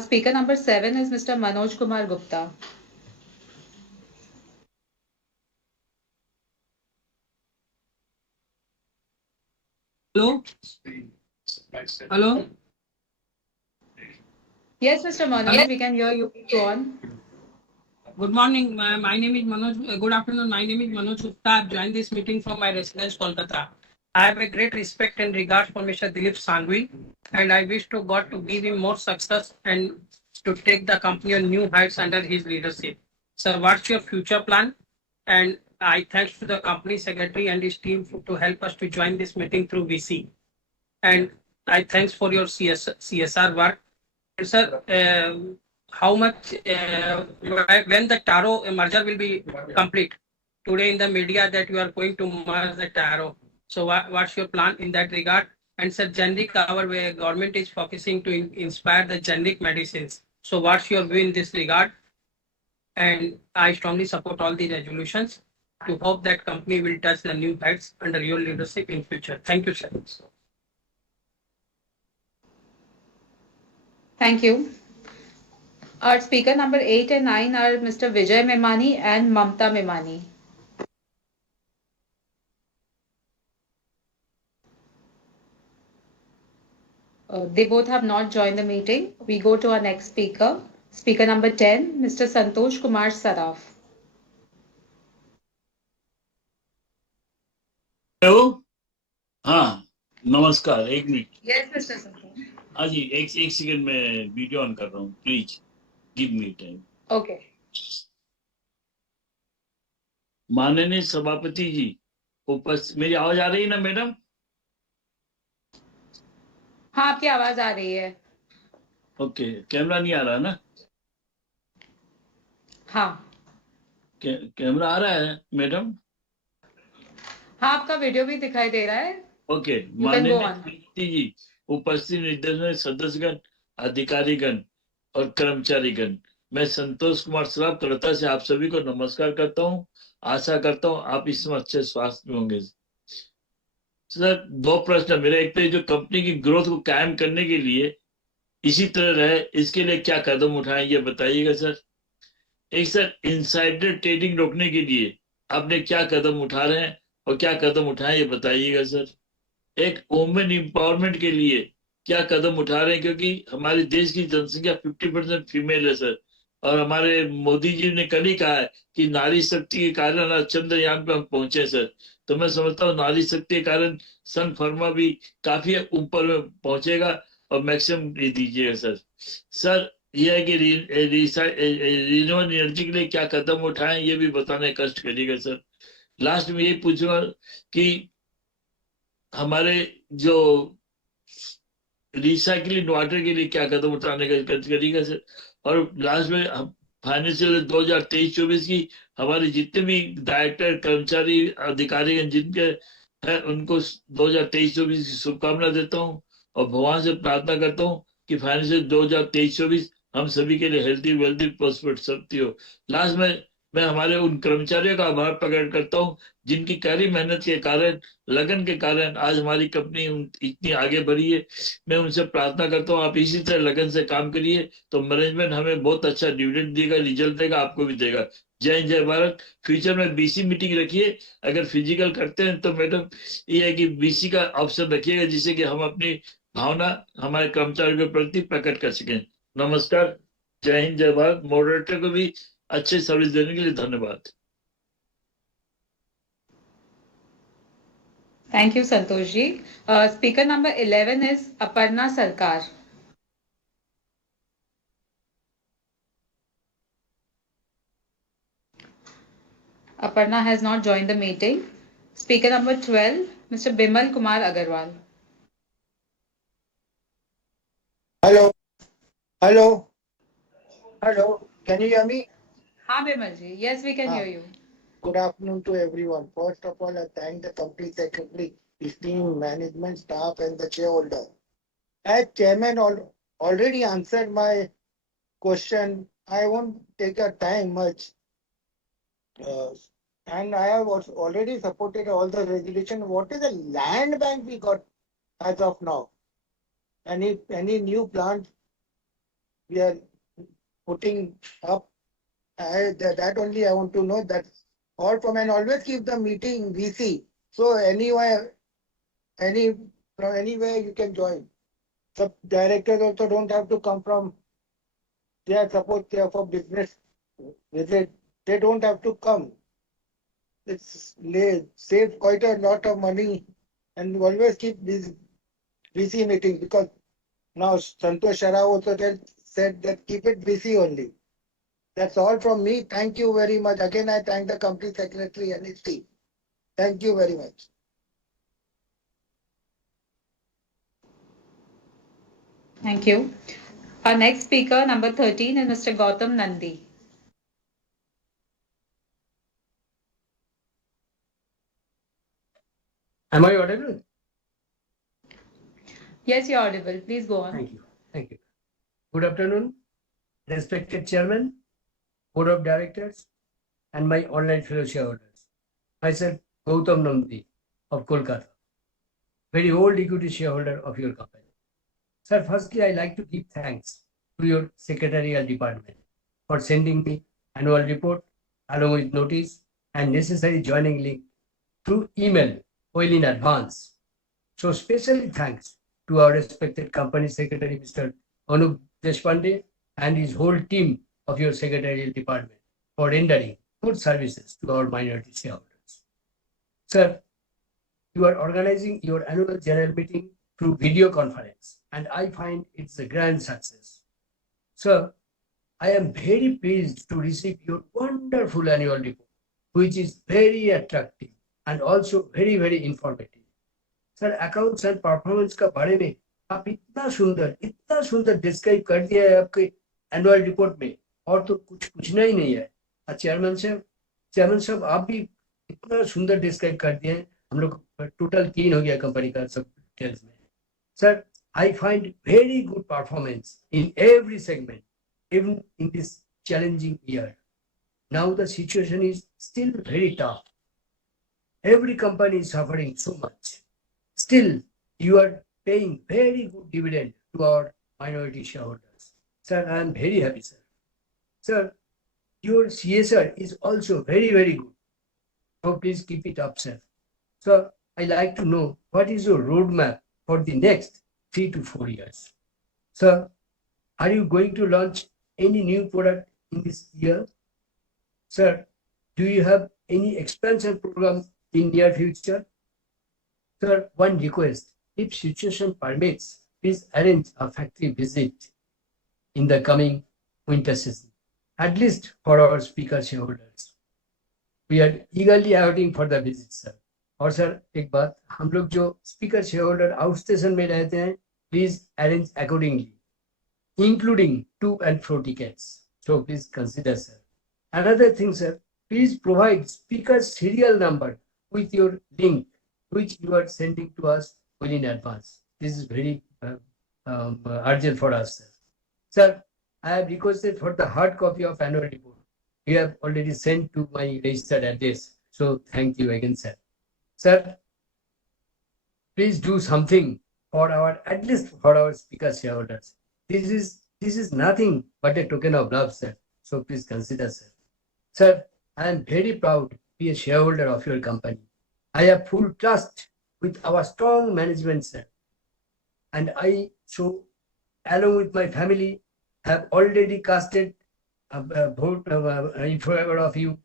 Speaker number 7 is Mr. Manoj Kumar Gupta. Hello? Hello? Yes, Mr. Manoj, we can hear you. Go on. Good morning. My name is Manoj. Good afternoon. My name is Manoj Gupta. I've joined this meeting from my residence, Kolkata. I have a great respect and regard for Mr. Dilip Sangvi, and I wish to God to give him more success and to take the company on new heights under his leadership. Sir, what's your future plan? And I thanks to the company secretary and his team to help us to join this meeting through VC. And I thanks for your CSR work. And sir, how much when the Taro merger will be complete? Today in the media that you are going to merge the Taro. So what's your plan in that regard? And sir, generic, our government is focusing to inspire the generic medicines. So what's your view in this regard? And I strongly support all the resolutions to hope that company will touch the new heights under your leadership in future. Thank you, sir. Thank you. Our speaker number 8 and 9 are Mr. Vijay Memani and Mamta Memani. They both have not joined the meeting. We go to our next speaker. Speaker number 10, Mr. Santosh Kumar Saraf. Hello हाँ नमस्कार एक minute Yes, Mr. Santosh. हाँ जी एक second में video on कर रहा हूँ please give me time Okay. माननीय सभापति जी उपस्थित मेरी आवाज आ रही है ना मैडम हाँ आपकी आवाज आ रही है ओके कैमरा नहीं आ रहा ना हाँ कैमरा आ रहा है मैडम हाँ आपका वीडियो भी दिखाई दे रहा है ओके माननीय सभापति जी उपस्थित निर्देशन सदस्यगण अधिकारीगण और कर्मचारीगण मैं संतोष कुमार सराफ कलकत्ता से आप सभी को नमस्कार करता हूँ आशा करता हूँ आप इसमें अच्छे स्वास्थ्य में होंगे सर दो प्रश्न मेरे एक तो जो कंपनी की ग्रोथ को कायम करने के लिए इसी तरह रहे इसके लिए क्या कदम उठाएं ये बताइएगा सर एक सर इनसाइडर ट्रेडिंग रोकने के लिए आपने क्या कदम उठा रहे हैं और क्या कदम उठाएं ये बताइएगा सर एक वुमेन एम्पावरमेंट के लिए क्या कदम उठा रहे हैं क्योंकि हमारे देश की जनसंख्या 50% फीमेल है सर और हमारे मोदी जी ने कल ही कहा है कि नारी शक्ति के कारण आज चंद्रयान पे हम पहुंचे सर तो मैं समझता हूँ नारी शक्ति के कारण सन फार्मा भी काफी ऊपर में पहुंचेगा और मैक्सिमम दीजिएगा सर सर यह है कि रिन्यूएबल एनर्जी के लिए क्या कदम उठाएं ये भी बताने कष्ट करिएगा सर लास्ट में यही पूछूंगा कि हमारे जो रिसाइकलिंग वाटर के लिए क्या कदम उठाने का कष्ट करिएगा सर और लास्ट में फाइनेंशियल 2023-24 की हमारे जितने भी डायरेक्टर कर्मचारी अधिकारी जिनके है उनको 2023-24 की शुभकामना देता हूँ और भगवान से प्रार्थना करता हूँ कि फाइनेंशियल 2023-24 हम सभी के लिए हेल्थी वेल्थी प्रॉस्पेरिटी हो लास्ट में मैं हमारे उन कर्मचारियों का आभार प्रकट करता हूं जिनकी कड़ी मेहनत के कारण, लगन के कारण आज हमारी कंपनी इतनी आगे बढ़ी है। मैं उनसे प्रार्थना करता हूं आप इसी तरह लगन से काम करिए तो मैनेजमेंट हमें बहुत अच्छा डिविडेंड देगा, रिजल्ट देगा, आपको भी देगा। जय हिंद, जय भारत। फ्यूचर में बीसी मीटिंग रखिए, अगर फिजिकल करते हैं तो मैडम ये है कि बीसी का ऑप्शन रखिएगा जिससे कि हम अपनी भावना हमारे कर्मचारियों के प्रति प्रकट कर सकें। नमस्कार, जय हिंद, जय भारत। मॉडरेटर को भी अच्छी सर्विस देने के लिए धन्यवाद। Thank you, Santosh ji. Speaker number 11 is Aparna Sarkar. Aparna has not joined the meeting. Speaker number 12, Mr. Bimal Kumar Agarwal. Hello. Hello. Hello. Can you hear me? Ha, Bimal ji. Yes, we can hear you. Good afternoon to everyone. First of all, I thank the company secretary, his team, management, staff, and the shareholder. As chairman already answered my question, I won't take your time much. And I have also already supported all the resolution. What is the land bank we got as of now? Any new plant we are putting up? That only I want to know. That all from, and always keep the meeting VC. So anywhere, from anywhere you can join. The directors also don't have to come from their support there for business visit. They don't have to come. It's save quite a lot of money, and always keep these VC meetings, because now Santosh Shara also said that keep it VC only. That's all from me. Thank you very much. Again, I thank the company secretary and his team. Thank you very much. Thank you. Our next speaker, number 13, is Mr. Gautam Nandi. Am I audible? Yes, you're audible. Please go on. Thank you. Thank you. Good afternoon, respected chairman, board of directors, and my online fellow shareholders. Myself, Gautam Nandi of Kolkata, very old equity shareholder of your company. Sir, firstly, I like to give thanks to your secretarial department for sending me annual report along with notice and necessary joining link through email well in advance. So specially thanks to our respected company secretary, Mr. Anup Deshpande, and his whole team of your secretarial department for rendering good services to our minority shareholders. Sir, you are organizing your annual general meeting through video conference, and I find it's a grand success. Sir, I am very pleased to receive your wonderful annual report, which is very attractive and also very, very informative. Sir accounts and performance का बारे में आप इतना सुंदर describe कर दिया है आपके एनुअल रिपोर्ट में, और तो कुछ पूछना ही नहीं है। चेयरमैन साहब आप भी इतना सुंदर डिस्क्राइब कर दिए हैं, हम लोग टोटल 3 हो गया कंपनी का सब डिटेल्स में। Sir I find very good performance in every segment even in this challenging year. Now the situation is still very tough, every company is suffering so much. Still, you are paying very good dividend to our minority shareholders. Sir, I am very happy, sir. Sir, your CSR is also very, very good. So please keep it up, sir. So I like to know what is your roadmap for the next 3 to 4 years. Sir, are you going to launch any new product in this year? Sir, do you have any expansion program in near future? Sir, one request, if situation permits, please arrange a factory visit in the coming winter season, at least for our speaker shareholders. We are eagerly awaiting for the visit, sir. और sir एक बात, हम लोग जो speaker shareholder out station में रहते हैं, please arrange accordingly, including to and fro tickets. So please consider, sir. Another thing, sir, please provide speaker's serial number with your link, which you are sending to us well in advance. This is very urgent for us, sir. Sir, I have requested for the hard copy of annual report you have already sent to my registered address. So thank you again, sir. Sir, please do something for our, at least for our speaker shareholders. This is nothing but a token of love, sir. So please consider, sir. Sir, I am very proud to be a shareholder of your company. I have full trust with our strong management, sir. And I, so along with my family, have already casted a vote in favor of you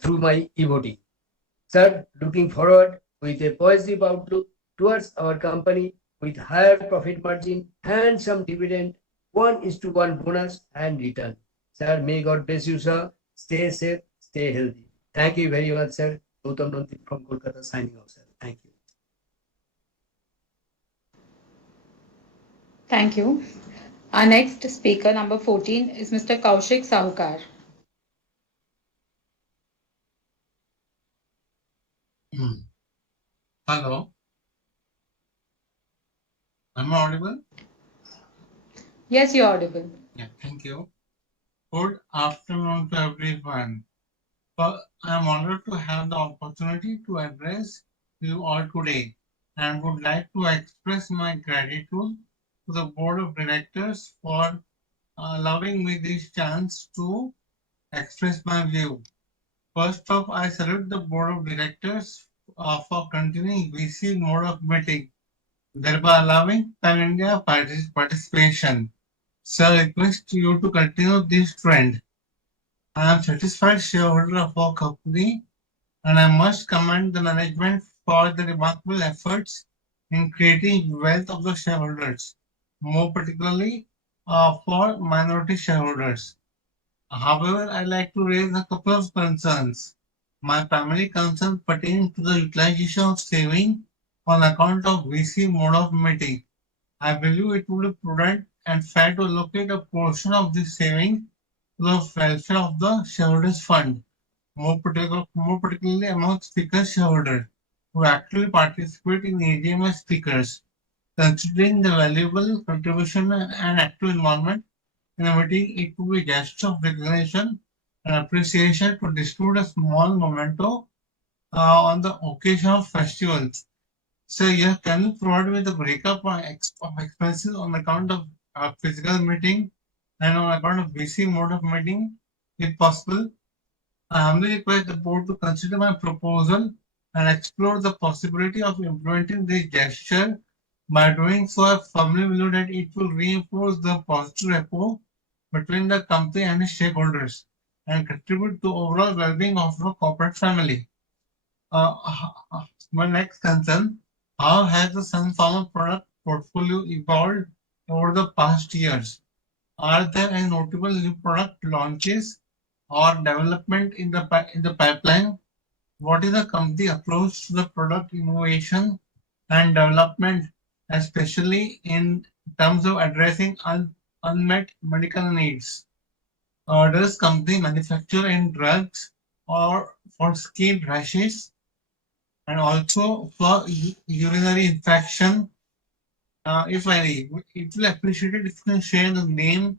through my e-voting. Sir, looking forward with a positive outlook towards our company with higher profit margin and some dividend, 1:1 bonus and return. Sir, may God bless you, sir. Stay safe, stay healthy. Thank you very much, sir. Gautam Nandi from Kolkata signing off, sir. Thank you. Thank you. Our next speaker, number 14, is Mr. Kaushik Sahukar. Hello. Am I audible? Yes, you're audible. Yeah, thank you. Good afternoon to everyone. I am honored to have the opportunity to address you all today and would like to express my gratitude to the Board of Directors for allowing me this chance to express my view. First off, I salute the Board of Directors for continuing VC mode of meeting, thereby allowing pan-India participation. So I request you to continue this trend. I am satisfied shareholder of our company and I must commend the management for the remarkable efforts in creating wealth of the shareholders, more particularly for minority shareholders. However, I'd like to raise a couple of concerns. My primary concern pertaining to the utilization of saving on account of VC mode of meeting. I believe it would be prudent and fair to allocate a portion of this saving to the welfare of the shareholders fund, more particularly among speaker shareholders who actually participate in AGM as speakers. Considering the valuable contribution and active involvement in a meeting, it would be a gesture of recognition and appreciation to distribute a small memento on the occasion of festivals. So, yeah, can you provide me the breakup of expenses on account of physical meeting and on account of VC mode of meeting, if possible? I humbly request the board to consider my proposal and explore the possibility of implementing this gesture. By doing so, I firmly believe that it will reinforce the positive rapport between the company and its stakeholders and contribute to overall well-being of the corporate family. My next concern, how has the Sun Pharma product portfolio evolved over the past years? Are there any notable new product launches or development in the pipeline? What is the company approach to the product innovation and development, especially in terms of addressing unmet medical needs? Does company manufacture any drugs or for skin rashes and also for urinary infection? If any, it will appreciate it if you can share the name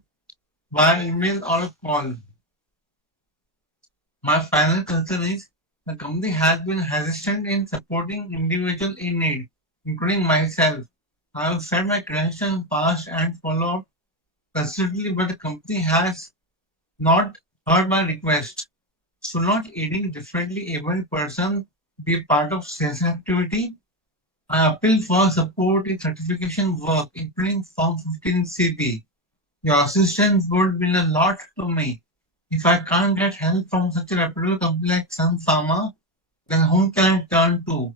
by email or call. My final concern is the company has been hesitant in supporting individuals in need, including myself. I have shared my credentials in past and follow up constantly, but the company has not heard my request. Should not aiding differently able person be a part of sales activity? I appeal for support in certification work, including Form 15 CB. Your assistance would mean a lot to me. If I can't get help from such a reputable company like Sun Pharma, then whom can I turn to?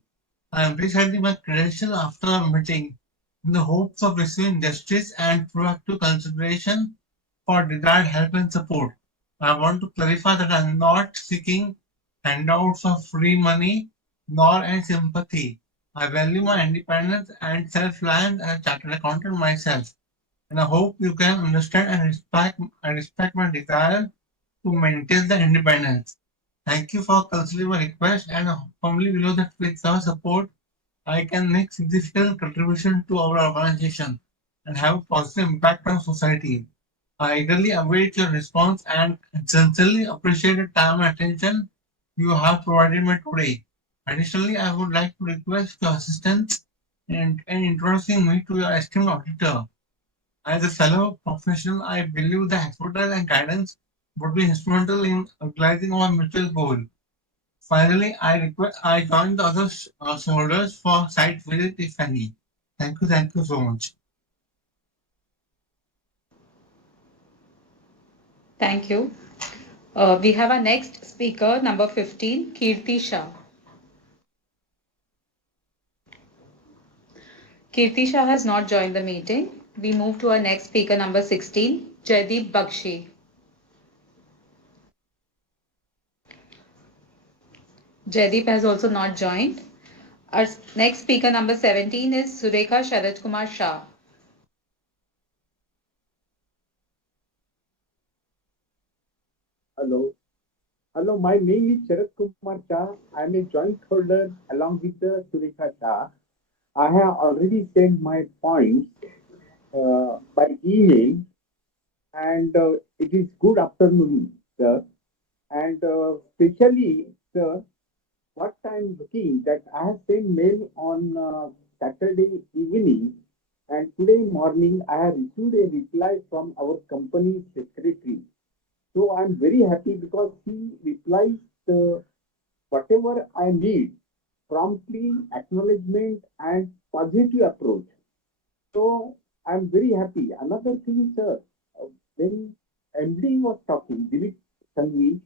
I am resetting my credentials after a meeting in the hopes of receiving justice and proactive consideration for desired help and support. I want to clarify that I am not seeking handouts of free money nor any sympathy. I value my independence and self-reliance as a chartered accountant myself, and I hope you can understand and respect my desire to maintain the independence. Thank you for considering my request, and I firmly believe that with your support, I can make significant contribution to our organization and have a positive impact on society. I eagerly await your response and sincerely appreciate the time and attention you have provided me today. Additionally, I would like to request your assistance in introducing me to your esteemed auditor. As a fellow professional, I believe the expertise and guidance would be instrumental in realizing our mutual goal. Finally, I join the other shareholders for site visit if any. Thank you so much. Thank you. We have our next speaker, number 15, Kirti Shah. Kirti Shah has not joined the meeting. We move to our next speaker, number 16, Jaideep Bakshi. Jaideep has also not joined. Our next speaker, number 17, is Surekha Sharad Kumar Shah. Hello, my name is Sharad Kumar Shah. I am a joint holder along with Surekha Shah. I have already sent my points by email, and it is good afternoon, sir. And especially, sir, what I am looking that I have sent mail on Saturday evening, and today morning I have received a reply from our company secretary. So I'm very happy because he replies whatever I need, promptly, acknowledgement, and positive approach. So I'm very happy. Another thing, sir, when MD was talking, Dilip Sanghvi,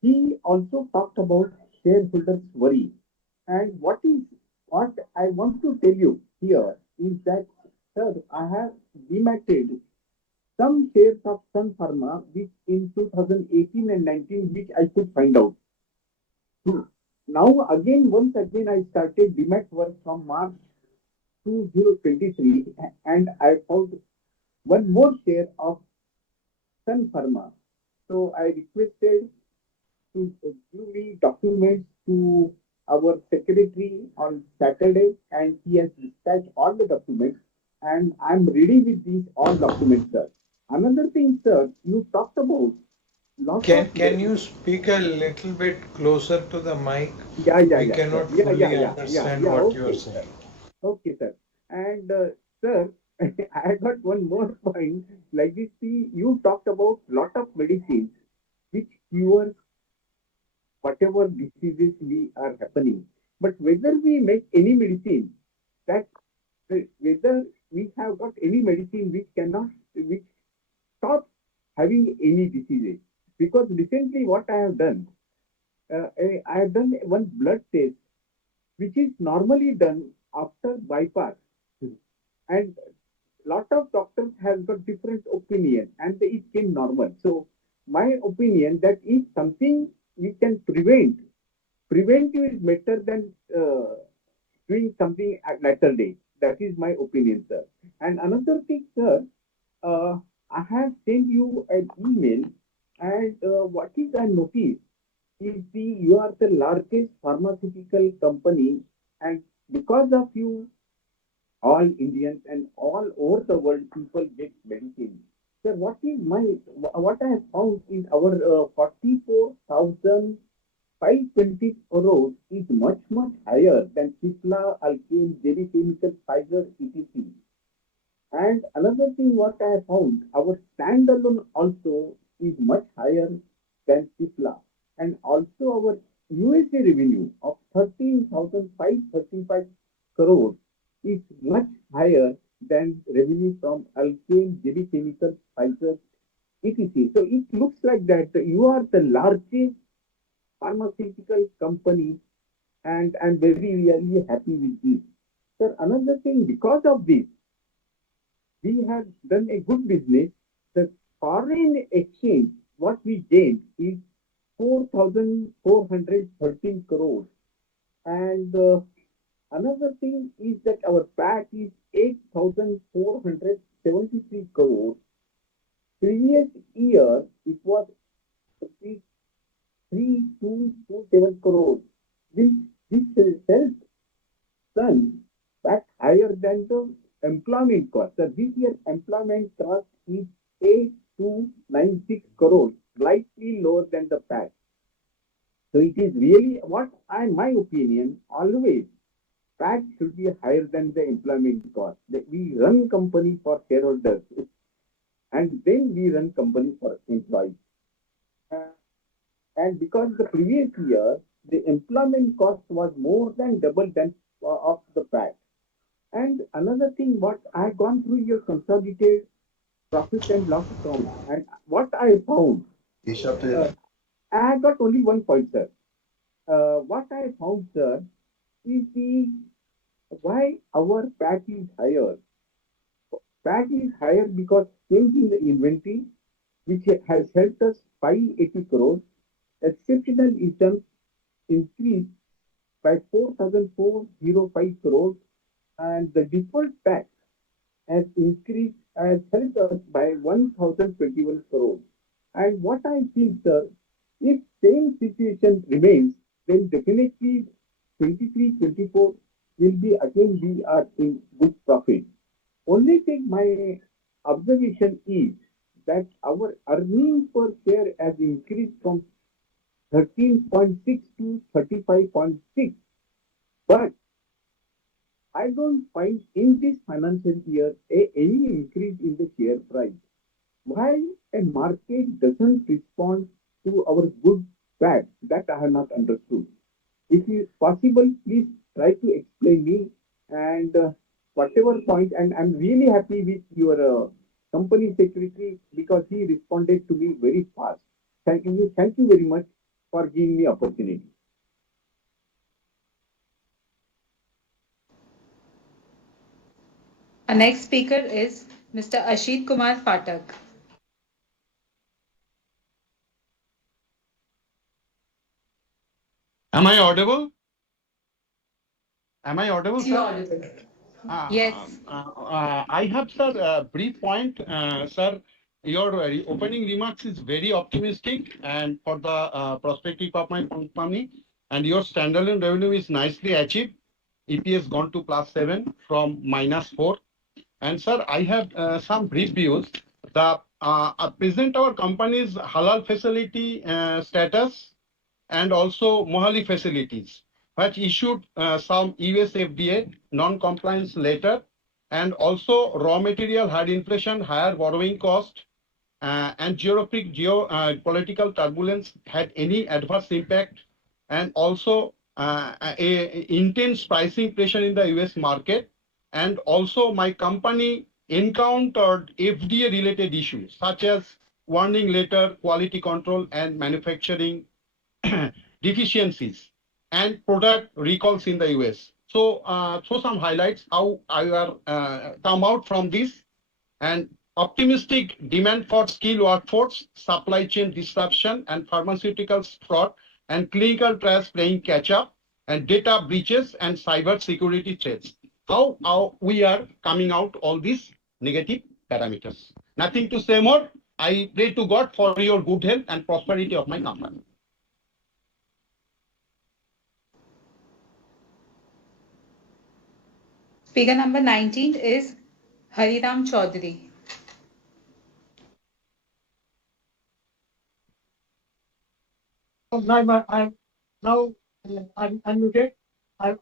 he also talked about shareholders' worry. And what I want to tell you here is that, sir, I have dematted some shares of Sun Pharma, which in 2018 and 19, which I could find out. Now, once again, I started demat work from March 2023, and I found one more share of Sun Pharma. So I requested to give me documents to our secretary on Saturday, and he has dispatched all the documents, and I'm ready with these all documents, sir. Another thing, sir, you talked about Can you speak a little bit closer to the mic? Yeah, We cannot fully understand what okay, you are saying. Okay, sir. And sir, I got one more point. Like this, see, you talked about lot of medicines which cure whatever diseases we are happening. But whether we make any medicine, that whether we have got any medicine which stop having any diseases. Because recently what I have done, I have done one blood test, which is normally done after bypass. And lot of doctors have got different opinion, and it came normal. So my opinion that if something we can preventive is better than doing something at later date. That is my opinion, sir. And another thing, sir, I have sent you an email, and what is I noticed is you are the largest pharmaceutical company, and because of you, all Indians and all over the world people get medicine. So what I have found is our 44,520 crores is much higher than Cipla, Alkane, JD Chemical, Pfizer, etc. And another thing what I have found, our standalone also is much higher than Cipla, and also our USA revenue of 13,535 crores is much higher than revenue from Alkane, JD Chemical, Pfizer, etc. So it looks like that you are the largest pharmaceutical company, and I'm really happy with this. Sir, another thing, because of this, we have done a good business. The foreign exchange, what we gained is 4,413 crores. And another thing is that our PAT is 8,473 crores. Previous year, it was 3,227 crores. This sells Sun back higher than the employment cost. So this year employment cost is 296 crores, slightly lower than the PAT. So it is really what, in my opinion, always PAT should be higher than the employment cost. We run company for shareholders and then we run company for employees. And because the previous year, the employment cost was more than double than of the PAT. And another thing, what I gone through your consolidated profit and loss account, and what I found, I got only one point, sir. What I found, sir, is why our PAT is higher. PAT is higher because change in the inventory, which has helped us 580 crores. Exceptional items increased by 4,405 crores, and the deferred tax has helped us by 1,021 crores. And what I feel, sir, if same situation remains, then definitely 23-24 will be we are in good profit. Only thing my observation is that our earnings per share has increased from 13.6 to 35.6. But I don't find in this financial year any increase in the share price. Why a market doesn't respond to our good facts, that I have not understood. If it is possible, please try to explain me and whatever point. And I'm really happy with your company secretary because he responded to me very fast. Thank you very much for giving me opportunity. Our next speaker is Mr. Ashit Kumar Phatak. Am I audible? Am I audible, sir? Audible. Yes. I have, sir, a brief point. Sir, your opening remarks is very optimistic and for the prospective of my company, and your standalone revenue is nicely achieved. EPS gone to +7 from -4. And sir, I have some brief views. The present our company's halal facility status and also Mohali facilities, which issued some US FDA non-compliance letter, and also raw material had inflation, higher borrowing cost, and geopolitical turbulence had any adverse impact, and also a intense pricing pressure in the US market. And also my company encountered FDA related issues such as warning letter, quality control and manufacturing deficiencies and product recalls in the US. So, some highlights how I come out from this, and optimistic demand for skilled workforce, supply chain disruption and pharmaceuticals fraud and clinical trials playing catch up, and data breaches and cyber security threats. How we are coming out all these negative parameters. Nothing to say more. I pray to God for your good health and prosperity of my company. Speaker number 19 is Hariram Chaudhary. I'm unmuted. I'm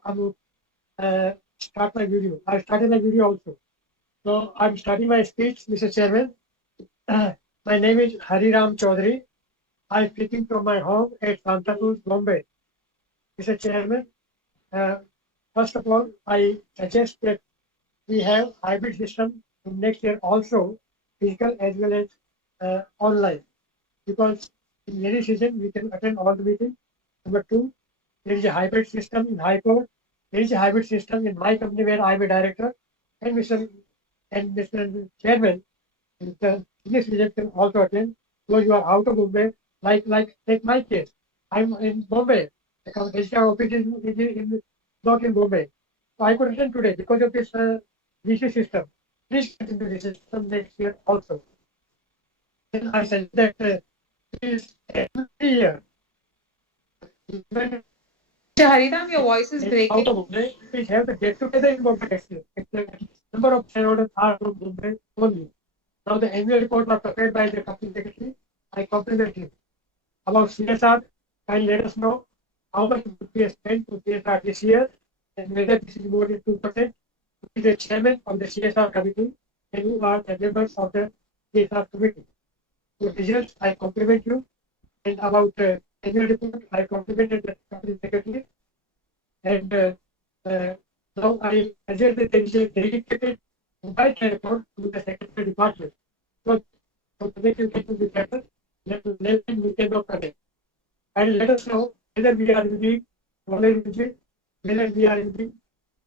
start my video. I started my video also. So I'm starting my speech, Mr. Chairman. My name is Hariram Chaudhary. I'm speaking from my home at Santa Cruz, Bombay. Mr. Chairman, first of all, I suggest that we have hybrid system in next year also, physical as well as online, because in any season we can attend all the meetings. Number two, there is a hybrid system in High Court. There is a hybrid system in my company where I am a director, and Mr. Chairman, Mr. This visit can also attend. So you are out of Bombay, like take my case. I'm in Bombay. The HR office is not in Bombay. So I could attend today because of this VC system. Please continue the system next year also. And I said that is every year. Mr. Hariram, your voice is breaking. Out of Bombay, we have the get together in Bombay next year. The number of shareholders are from Bombay only. Now the annual report was prepared by the company secretary. I compliment him. About CSR, kindly let us know how much we have spent to CSR this year and whether this is more than 2%. Who is the chairman of the CSR committee and who are the members of the CSR committee. The results, I compliment you. And about annual report, I complimented the company secretary. And now I suggest that there is a dedicated mobile telephone to the secretary department. So to make you get to be better, let we can work on it. And let us know whether we are using knowledge usage, whether we are using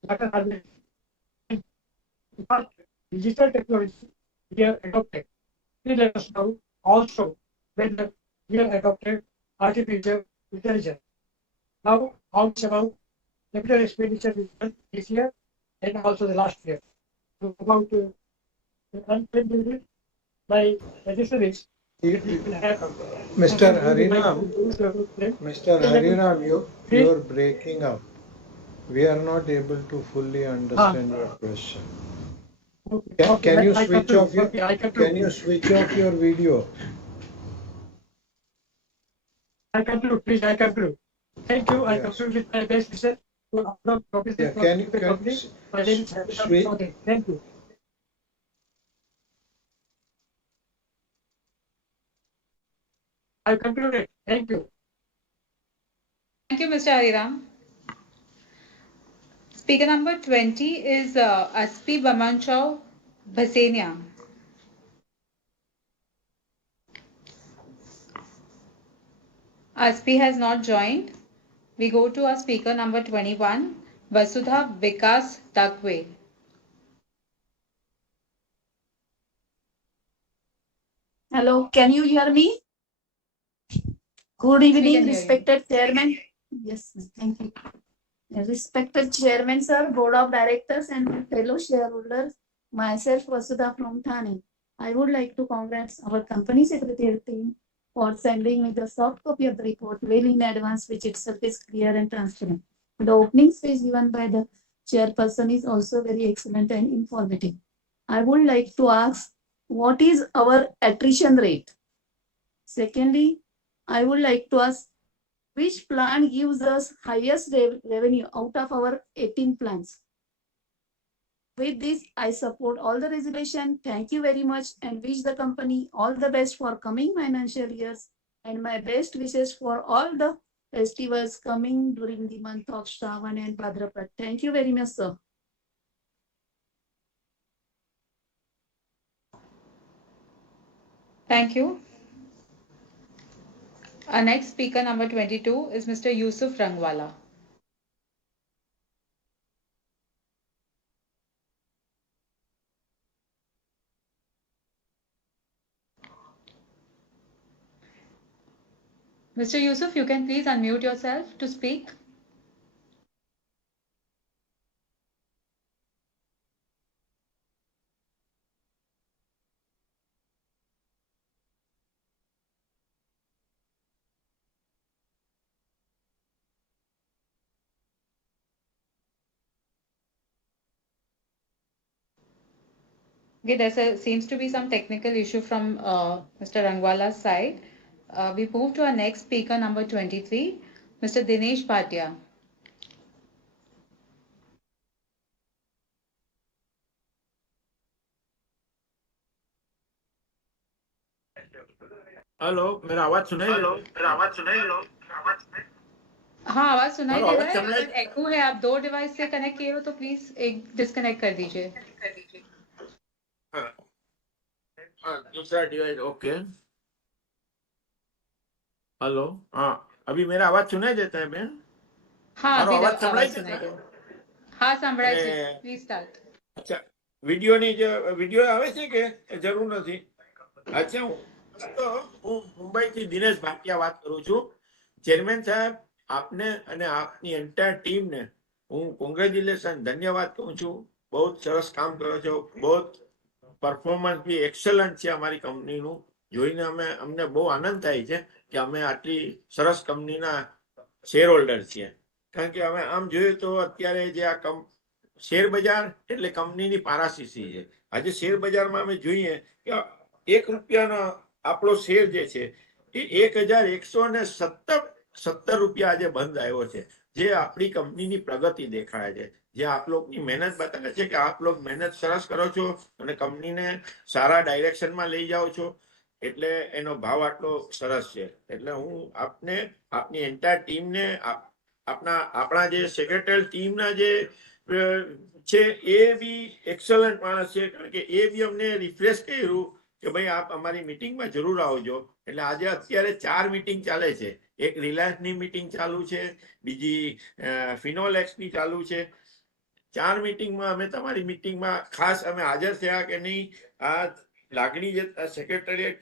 data harvesting. But digital technology we have adopted. Please let us know also whether we have adopted artificial intelligence. Now, how much about capital expenditure is done this year and also the last year. So about the unpaid dividend, my suggestion is Mr. Hariram, you are breaking up. We are not able to fully understand your question. Can you switch off your video? I conclude, please. I conclude. Thank you. I conclude with my best wishes to the officers Can you my name is Hariram. Thank you. I concluded. Thank you. Thank you, Mr. Hariram. Speaker number 20 is Aspi Bamanchau Bhasenia. Aspi has not joined. We go to our speaker number 21, Vasudha Vikas Dakwe. Hello, can you hear me? Good evening, respected chairman. Yes, thank you. Respected chairman, sir, board of directors and fellow shareholders, myself Vasudha from Thane. I would like to congratulate our company secretariat team for sending me the soft copy of the report well in advance, which itself is clear and transparent. The opening speech given by the chairperson is also very excellent and informative. I would like to ask, what is our attrition rate? Secondly, I would like to ask, which plan gives us highest revenue out of our 18 plans? With this, I support all the resolution. Thank you very much and wish the company all the best for coming financial years and my best wishes for all the festivals coming during the month of Shravan and Bhadrapad. Thank you very much, sir. Thank you. Our next speaker, number 22, is Mr. Yusuf Rangwala. Mr. Yusuf, you can please unmute yourself to speak. Okay, there seems to be some technical issue from Mr. Rangwala's side. We move to our next speaker, number 23, Mr. Dinesh Bhatia. Hello मेरा आवाज सुनाई हाँ, आवाज सुनाई दे रहा है। अगर एको है, आप दो डिवाइस से कनेक्ट किए हो तो प्लीज एक डिस्कनेक्ट कर दीजिए। दूसरा डिवाइस ओके। हेलो, हाँ अभी मेरा आवाज सुनाई देता है बेन? हाँ, મારો अभी અવાજ સંભળાય सुनाई છે? दे। हाँ, संभળાય છે। Please start. અચ્છા, વિડિયોની વિડિયો આવે છે કે જરૂર નથી? અચ્છા, હું મુંબઈથી દિનેશ ભાટિયા વાત કરું છું। ચેરમેન સાહેબ, આપને અને આપની એન્ટાયર ટીમને હું કોંગ્રેચ્યુલેશન ધન્યવાદ કહું છું। બહુ સરસ કામ કરો છો। બહુ પરફોર્મન્સ બી એક્સલન્ટ છે અમારી કંપનીનું। જોઈને અમને બહુ આનંદ થાય છે કે અમે આટલી સરસ કંપનીના શેર હોલ્ડર છીએ। કારણ કે અમે આમ જોઈએ તો અત્યારે જે આ શેર બજાર એટલે કંપનીની પારાશીશી છે. આજે શેર બજારમાં અમે જોઈએ કે ₹1 આપણો શેર જે છે એ 1117 રૂપિયા આજે બંધ આવ્યો છે, જે આપણી કંપનીની પ્રગતિ દેખાય છે, જે આપ લોકોની મહેનત બતાવે છે કે આપ લોકો મહેનત સરસ કરો છો અને કંપનીને સારા ડાયરેક્શનમાં લઈ જાઓ છો, એટલે એનો ભાવ આટલો સરસ છે. એટલે હું આપને આપની એન્ટાયર ટીમને આપણા જે સેક્રેટરી ટીમના જે છે એ બી એક્સલન્ટ માણસ છે, કારણ કે એ બી અમને રિફ્રેશ કર્યું કે ભાઈ આપ અમારી મીટિંગમાં જરૂર આવજો. એટલે આજે અત્યારે 4 મીટિંગ ચાલે છે. એક રિલાયન્સની મીટિંગ ચાલુ છે, બીજી ફિનોલેક્સની ચાલુ છે. 4 મીટિંગમાં અમે તમારી મીટિંગમાં ખાસ અમે હાજર થયા કે નહીં, આ લાગણી જે સેક્રેટરીએટ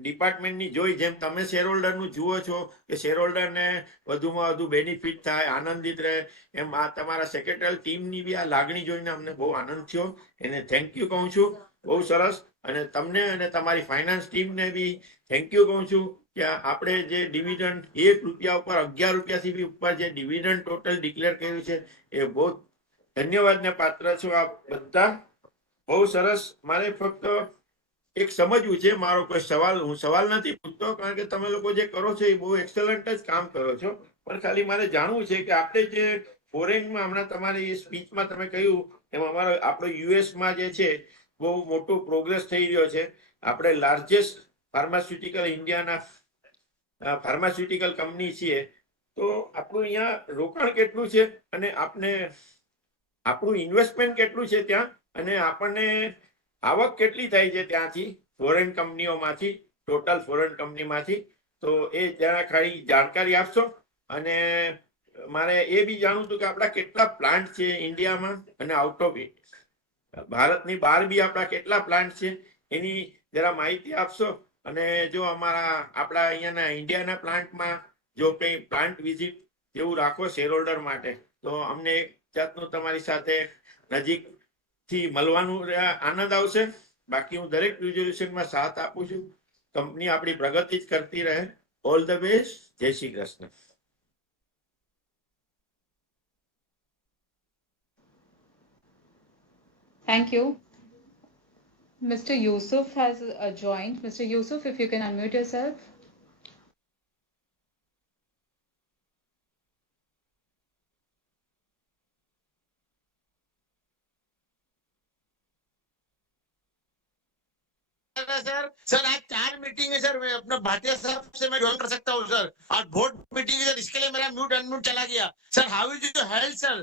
ડિપાર્ટમેન્ટની જોઈ, જેમ તમે શેર હોલ્ડરનું જુઓ છો કે શેર હોલ્ડરને વધુમાં વધુ બેનિફિટ થાય, આનંદિત રહે, એમ આ તમારા સેક્રેટરી ટીમની બી આ લાગણી જોઈને અમને બહુ આનંદ થયો. એને થેન્ક યુ કહું છું, બહુ સરસ. અને તમને અને તમારી ફાઇનાન્સ ટીમને બી થેન્ક યુ કહું છું કે આપણે જે ડિવિડન્ડ ₹1 ઉપર 11 રૂપિયાથી બી ઉપર જે ડિવિડન્ડ ટોટલ ડિક્લેર કર્યું છે એ બહુ ધન્યવાદને પાત્ર છો આપ બધા. બહુ સરસ. મારે ફક્ત એક સમજવું છે, મારો કોઈ સવાલ, હું સવાલ નથી પૂછતો કારણ કે તમે લોકો જે કરો છો એ બહુ એક્સલન્ટ જ કામ કરો છો, પણ ખાલી મારે જાણવું છે કે આપણે જે ફોરેનમાં હમણાં તમારી સ્પીચમાં તમે કહ્યું એમ આપણો યુએસમાં જે છે બહુ મોટો પ્રોગ્રેસ થઈ રહ્યો છે. આપણે લાર્જેસ્ટ ફાર્માસ્યુટિકલ ઇન્ડિયાના ફાર્માસ્યુટિકલ કંપની છીએ, તો આપણું અહીંયા રોકાણ કેટલું છે અને આપણું ઇન્વેસ્ટમેન્ટ કેટલું છે ત્યાં, અને આપણને આવક કેટલી થાય છે ત્યાંથી ફોરેન કંપનીઓમાંથી, ટોટલ ફોરેન કંપનીમાંથી, તો એ જરા ખાલી જાણકારી આપશો. અને મારે એ બી જાણવું હતું કે આપણા કેટલા પ્લાન્ટ છે ઇન્ડિયામાં અને આઉટ ઓફ ભારતની બહાર બી આપણા કેટલા પ્લાન્ટ છે એની જરા માહિતી આપશો. અને જો આપણા અહીંયાના ઇન્ડિયાના પ્લાન્ટમાં જો કંઈ પ્લાન્ટ વિઝિટ જેવું રાખો શેર હોલ્ડર માટે, તો અમને એક જાતનું તમારી સાથે નજીકથી મળવાનું આનંદ આવશે. બાકી હું દરેક રિઝોલ્યુશનમાં સાથ આપું છું. કંપની આપણી પ્રગતિ જ કરતી રહે. All the best. જય Shri Krishna. Thank you. Mr. Yusuf has joined. Mr. Yusuf, if you can unmute yourself. Sir आज 4 मीटिंग है सर, मैं अपना भाटिया साहब से मैं ज्वाइन कर सकता हूँ सर. आज बोर्ड मीटिंग है सर, इसके लिए मेरा म्यूट अनम्यूट चला गया. Sir how is your health sir?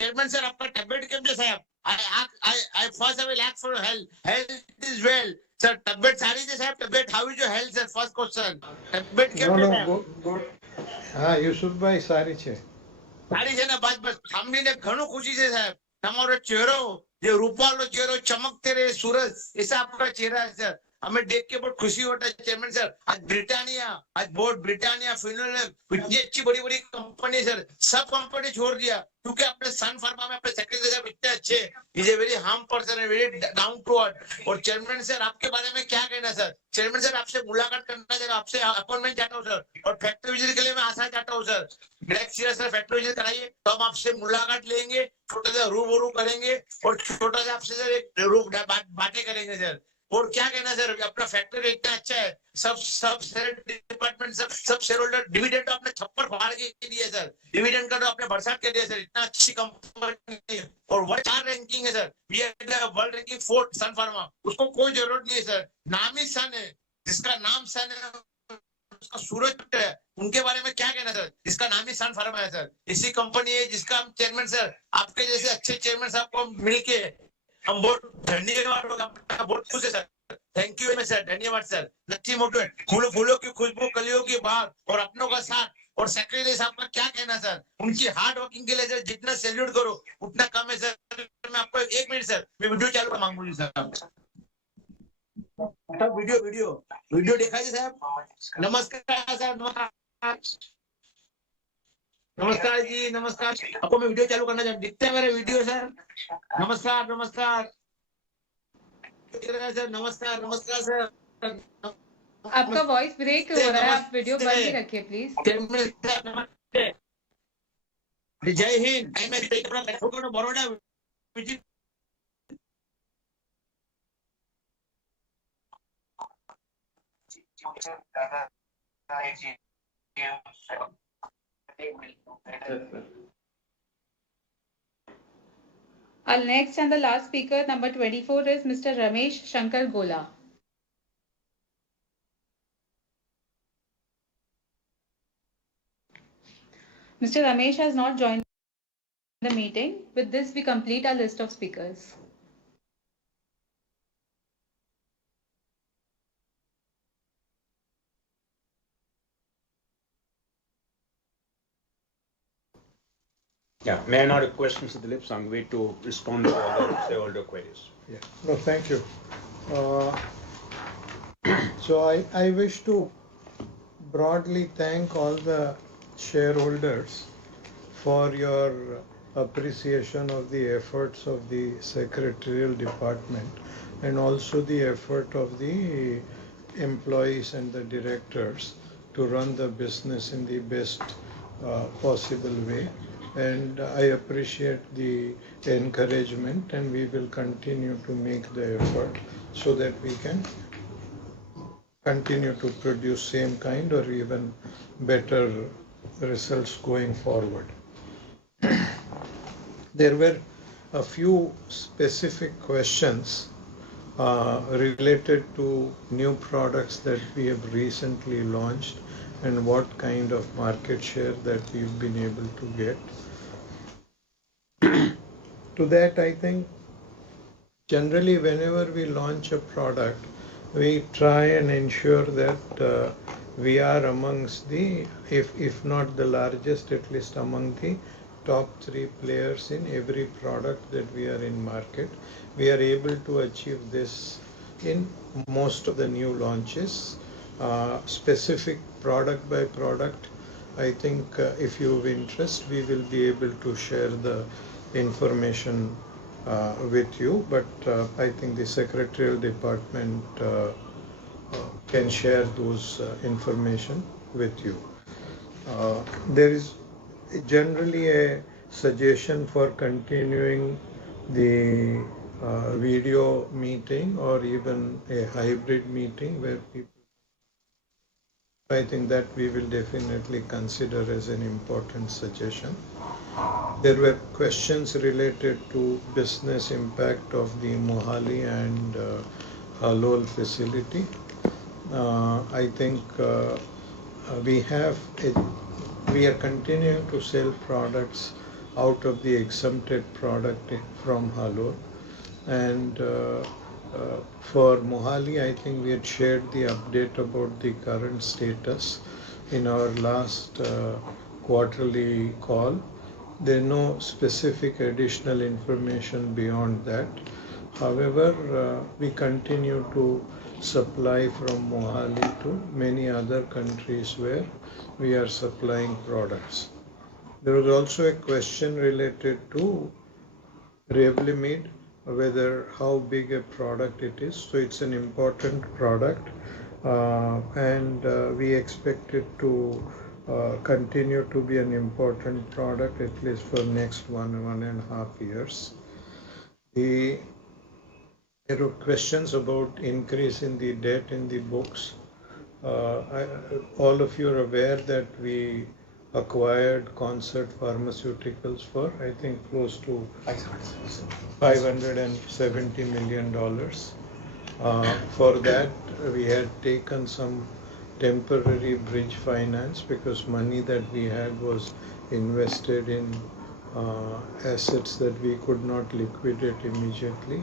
Chairman sir आपका तबियत कैसे साहब? I first have a lack for health is well. Sir तबियत सारी है साहब, तबियत how is your health sir? First question तबियत कैसे है? હા યુસુફભાઈ સારી છે. સારી છે ને? બસ સાંભળીને ઘણું ખુશી છે સાહેબ. તમારો ચહેરો જે રૂપાળો ચહેરો ચમકતે રહે सूरज ऐसा आपका चेहरा है सर. हमें देख के बहुत खुशी होता है चेयरमैन सर. आज ब्रिटानिया, आज बोर्ड ब्रिटानिया, फिनोलेक्स, इतनी अच्छी बड़ी बड़ी कंपनी सर, सब कंपनी छोड़ दिया क्योंकि अपने सन फार्मा में अपने सेक्रेटरी साहब इतने अच्छे, is a very harm person and very down to earth. और चेयरमैन सर आपके बारे में क्या कहना सर? चेयरमैन सर आपसे मुलाकात करना चाहता हूँ, आपसे अपॉइंटमेंट चाहता हूँ सर, और फैक्ट्री विजिट के लिए मैं आना चाहता हूँ sir. Next year sir factory visit कराइए तो हम आपसे मुलाकात लेंगे, छोटा सा रूबरू करेंगे और छोटा सा आपसे सर एक रूप बातें करेंगे सर. और क्या कहना सर, अपना फैक्ट्री इतना अच्छा है, सब डिपार्टमेंट सब शेयर होल्डर डिविडेंड तो आपने छप्पर फाड़ के दिए सर, डिविडेंड का तो आपने बरसात के दिया सर. इतना अच्छी कंपनी और वर्ल्ड 4 रैंकिंग है सर, we are world ranking 4 Sun Pharma. उसको कोई जरूरत नहीं है सर. नाम ही सन है, जिसका नाम सन है उसका सूरज है. उनके बारे में क्या कहना सर? इसका नाम ही सन फार्मा है सर. इसी कंपनी है जिसका हम चेयरमैन सर, आपके जैसे अच्छे चेयरमैन साहब को मिलके हम बहुत धन्यवाद, बहुत खुश है सर. थैंक यू सर, धन्यवाद सर. नथी मोटो फूलों की खुशबू, कलियों की बहार और अपनों का साथ. और सेक्रेटरी साहब का क्या कहना सर? उनकी हार्ड वर्किंग के लिए सर जितना सैल्यूट करो उतना कम है सर. मैं आपको 1 मिनट सर, मैं वीडियो चालू मांगू सर. वीडियो दिखाइए साहब. नमस्कार सर. नमस्कार जी, नमस्कार. आपको मैं वीडियो चालू करना चाहता हूँ. दिखते हैं मेरे वीडियो सर? नमस्कार नमस्कार सर. नमस्कार नमस्कार सर. आपका वॉइस ब्रेक हो रहा है, आप वीडियो बंद ही रखिए प्लीज. जय Hind. Baroda Our next and the last speaker, number 24, is Mr. Ramesh Shankar Gola. Mr. Ramesh has not joined the meeting. With this, we complete our list of speakers. Yeah, may I now request Mr. Dilip Sanghvi to respond to all the shareholder queries? Yeah, no, thank you. So I wish to broadly thank all the shareholders for your appreciation of the efforts of the secretarial department and also the effort of the employees and the directors to run the business in the best possible way. And I appreciate the encouragement, and we will continue to make the effort so that we can continue to produce same kind or even better results going forward. There were a few specific questions related to new products that we have recently launched and what kind of market share that we've been able to get. To that, I think generally whenever we launch a product, we try and ensure that we are amongst the, if not the largest, at least among the top 3 players in every product that we are in market. We are able to achieve this in most of the new launches. Specific product by product, I think if you have interest, we will be able to share the information with you, but I think the secretarial department can share those information with you. There is generally a suggestion for continuing the video meeting or even a hybrid meeting where people, I think that we will definitely consider as an important suggestion. There were questions related to business impact of the Mohali and Halol facility. I think we are continuing to sell products out of the exempted product from Halol, and for Mohali, I think we had shared the update about the current status in our last quarterly call. There is no specific additional information beyond that. However, we continue to supply from Mohali to many other countries where we are supplying products. There was also a question related to Revlimid, whether how big a product it is. So it's an important product, and we expect it to continue to be an important product at least for next 1.5 years. There were questions about increase in the debt in the books. All of you are aware that we acquired Concert Pharmaceuticals for, I think, close to $570 million. For that, we had taken some temporary bridge finance because money that we had was invested in assets that we could not liquidate immediately.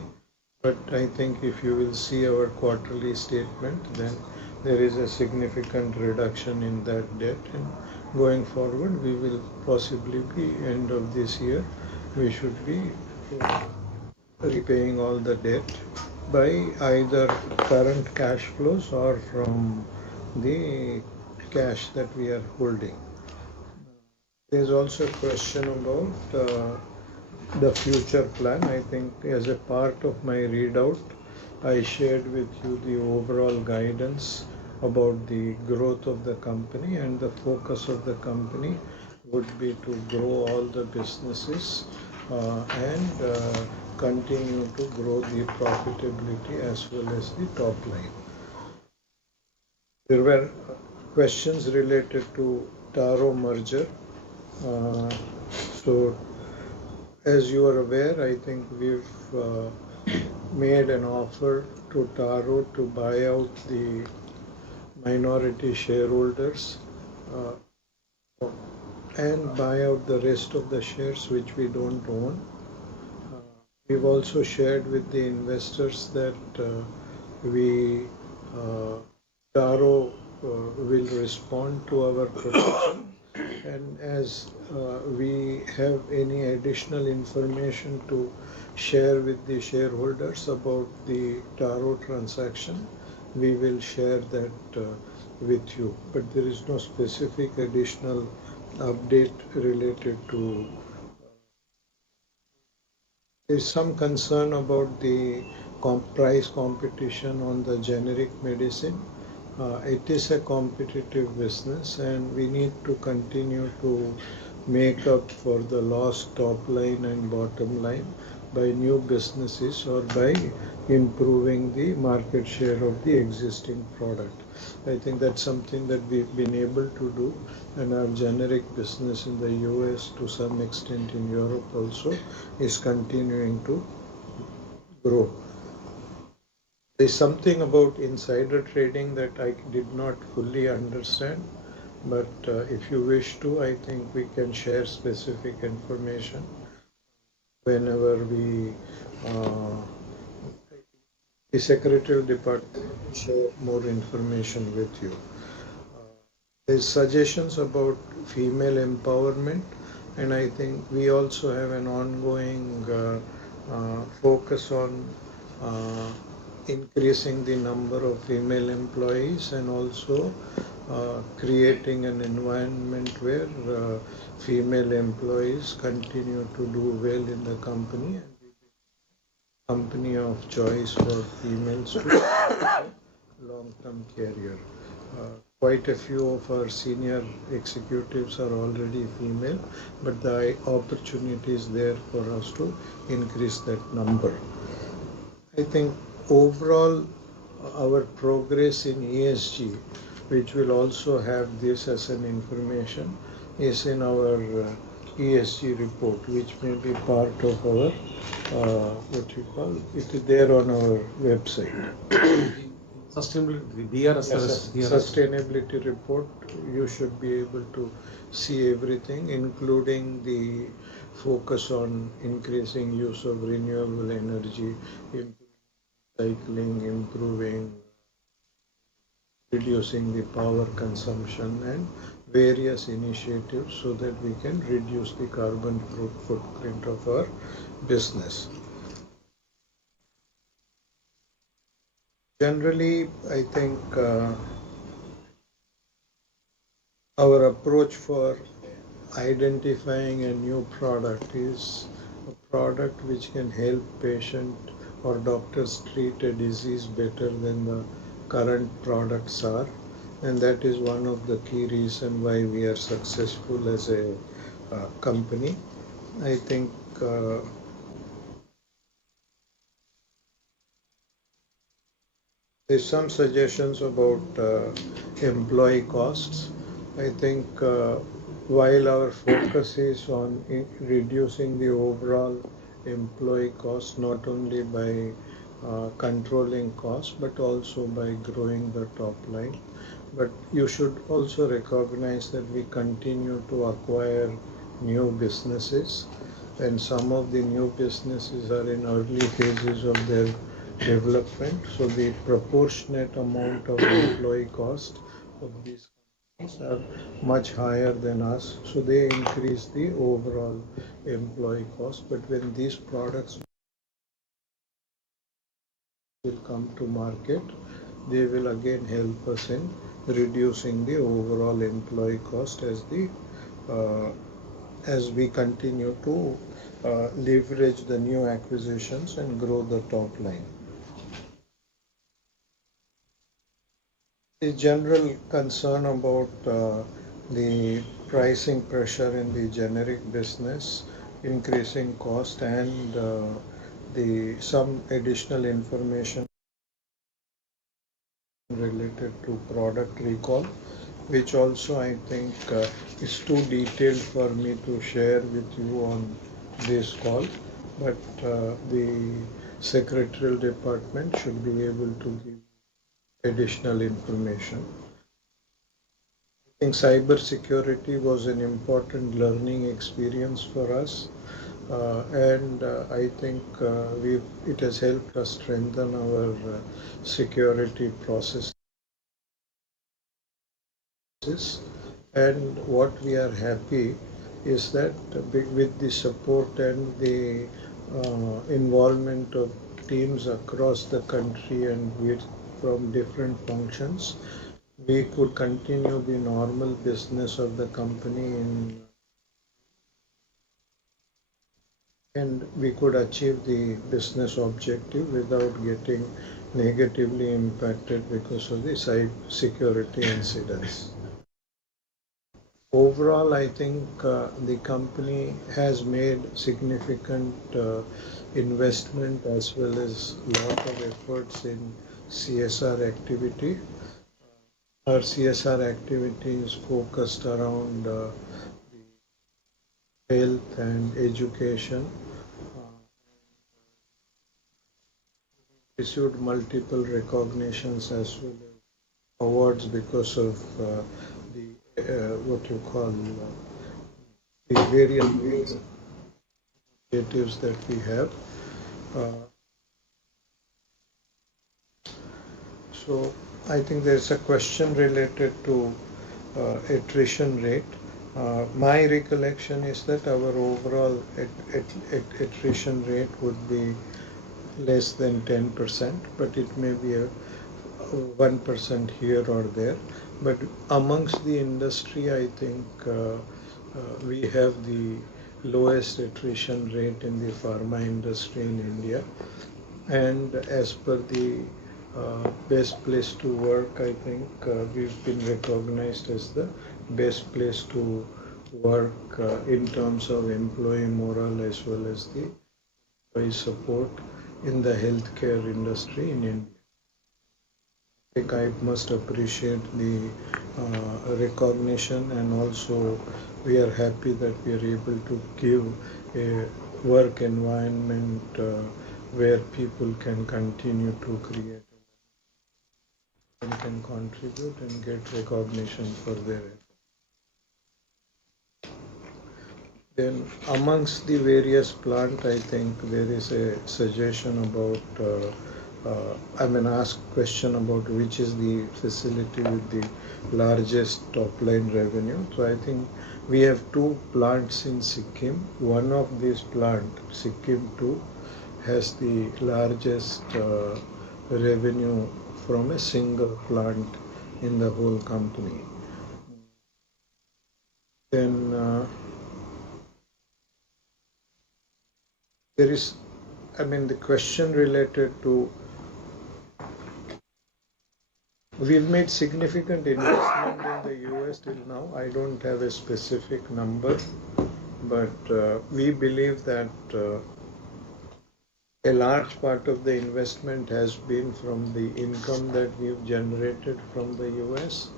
But I think if you will see our quarterly statement, then there is a significant reduction in that debt, and going forward we will possibly be end of this year we should be repaying all the debt by either current cash flows or from the cash that we are holding. There is also a question about the future plan. I think as a part of my readout, I shared with you the overall guidance about the growth of the company, and the focus of the company would be to grow all the businesses and continue to grow the profitability as well as the top line. There were questions related to Taro merger. So as you are aware, I think we've made an offer to Taro to buy out the minority shareholders and buy out the rest of the shares which we don't own. We've also shared with the investors that Taro will respond to our proposal, and as we have any additional information to share with the shareholders about the Taro transaction, we will share that with you. But there is no specific additional update related to. There is some concern about the price competition on the generic medicine. It is a competitive business, and we need to continue to make up for the lost top line and bottom line by new businesses or by improving the market share of the existing product. I think that's something that we've been able to do, and our generic business in the US, to some extent in Europe also, is continuing to grow. There's something about insider trading that I did not fully understand, but if you wish to, I think we can share specific information whenever the Secretarial Department will share more information with you. There's suggestions about female empowerment, and I think we also have an ongoing focus on increasing the number of female employees and also creating an environment where female employees continue to do well in the company and be the company of choice for females to have a long-term career. Quite a few of our senior executives are already female, but the opportunity is there for us to increase that number. I think overall, our progress in ESG, which will also have this as an information, is in our ESG report, which may be part of our, it is there on our website. Sustainability report, you should be able to see everything, including the focus on increasing use of renewable energy, recycling, improving, reducing the power consumption, and various initiatives so that we can reduce the carbon footprint of our business. Generally, I think our approach for identifying a new product is a product which can help patient or doctors treat a disease better than the current products are, and that is one of the key reasons why we are successful as a company. I think there's some suggestions about employee costs. I think while our focus is on reducing the overall employee cost, not only by controlling costs but also by growing the top line. But you should also recognize that we continue to acquire new businesses, and some of the new businesses are in early phases of their development. So the proportionate amount of employee cost of these companies are much higher than us. So they increase the overall employee cost. But when these products will come to market, they will again help us in reducing the overall employee cost as we continue to leverage the new acquisitions and grow the top line. The general concern about the pricing pressure in the generic business, increasing cost, and some additional information related to product recall, which also I think is too detailed for me to share with you on this call, but the secretarial department should be able to give additional information. I think cyber security was an important learning experience for us, and I think it has helped us strengthen our security processes. And what we are happy is that with the support and the involvement of teams across the country and from different functions, we could continue the normal business of the company and we could achieve the business objective without getting negatively impacted because of the security incidents. Overall, I think the company has made significant investment as well as lot of efforts in CSR activity. Our CSR activity is focused around health and education. Received multiple recognitions as well as awards because of what you call the various initiatives that we have. So I think there's a question related to attrition rate. My recollection is that our overall attrition rate would be less than 10%, but it may be a 1% here or there. But amongst the industry, I think we have the lowest attrition rate in the pharma industry in India. And as per the best place to work, I think we've been recognized as the best place to work in terms of employee morale as well as the employee support in the healthcare industry in India. I think I must appreciate the recognition, and also we are happy that we are able to give a work environment where people can continue to create and can contribute and get recognition for their effort. Then amongst the various plant, I think there is a suggestion about asked question about which is the facility with the largest top line revenue. So I think we have two plants in Sikkim. One of these plant, Sikkim 2, has the largest revenue from a single plant in the whole company. Then there is, the question related to, we've made significant investment in the US till now. I don't have a specific number, but we believe that a large part of the investment has been from the income that we've generated from the US,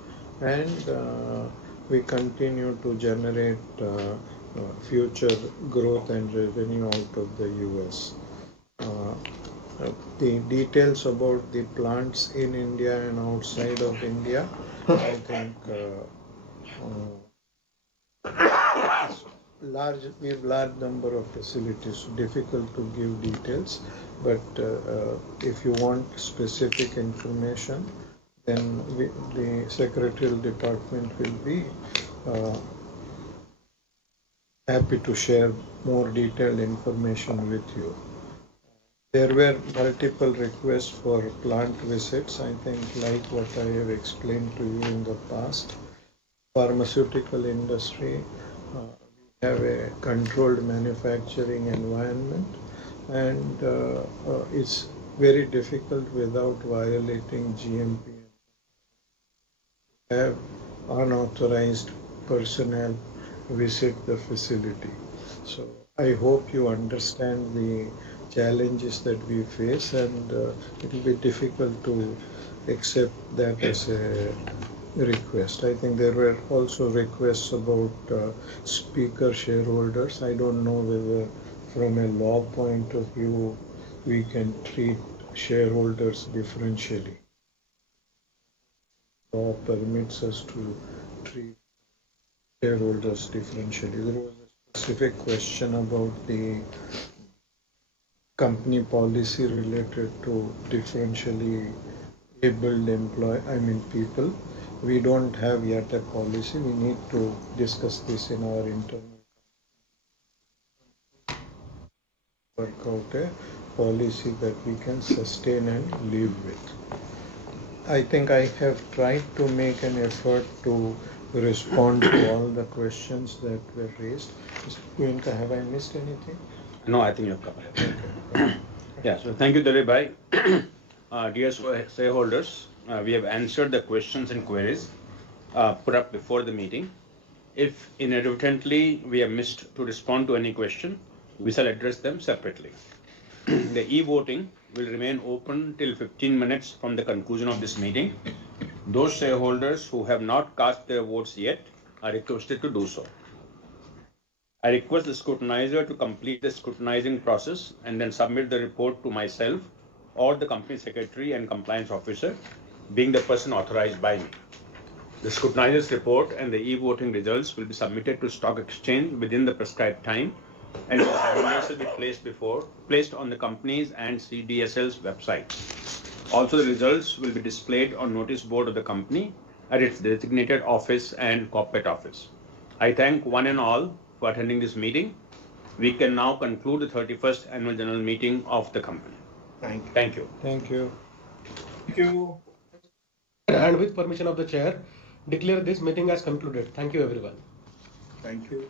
and we continue to generate future growth and revenue out of the US. The details about the plants in India and outside of India, I think we have large number of facilities, difficult to give details, but if you want specific information, then the secretarial department will be happy to share more detailed information with you. There were multiple requests for plant visits, I think, like what I have explained to you in the past. Pharmaceutical industry, we have a controlled manufacturing environment, and it's very difficult without violating GMP. Have unauthorized personnel visit the facility. So I hope you understand the challenges that we face, and it will be difficult to accept that as a request. I think there were also requests about speaker shareholders. I don't know whether from a law point of view we can treat shareholders differentially. Law permits us to treat shareholders differentially. There was a specific question about the company policy related to differentially abled people. We don't have yet a policy. We need to discuss this in our internal, work out a policy that we can sustain and live with. I think I have tried to make an effort to respond to all the questions that were raised. Mr. Goenka, have I missed anything? No, I think you've covered it. Yeah, so thank you, Dilip bhai. Dear shareholders, we have answered the questions and queries put up before the meeting. If inadvertently we have missed to respond to any question, we shall address them separately. The e-voting will remain open till 15 minutes from the conclusion of this meeting. Those shareholders who have not cast their votes yet are requested to do so. I request the scrutinizer to complete the scrutinizing process and then submit the report to myself or the company secretary and compliance officer, being the person authorized by me. The scrutinizer's report and the e-voting results will be submitted to stock exchange within the prescribed time, and the attendance will be placed on the company's and CDSL's website. Also, the results will be displayed on notice board of the company at its designated office and corporate office. I thank one and all for attending this meeting. We can now conclude the 31st annual general meeting of the company. Thank you. Thank you. Thank you. Thank you. And with permission of the chair, declare this meeting as concluded. Thank you, everyone. Thank you.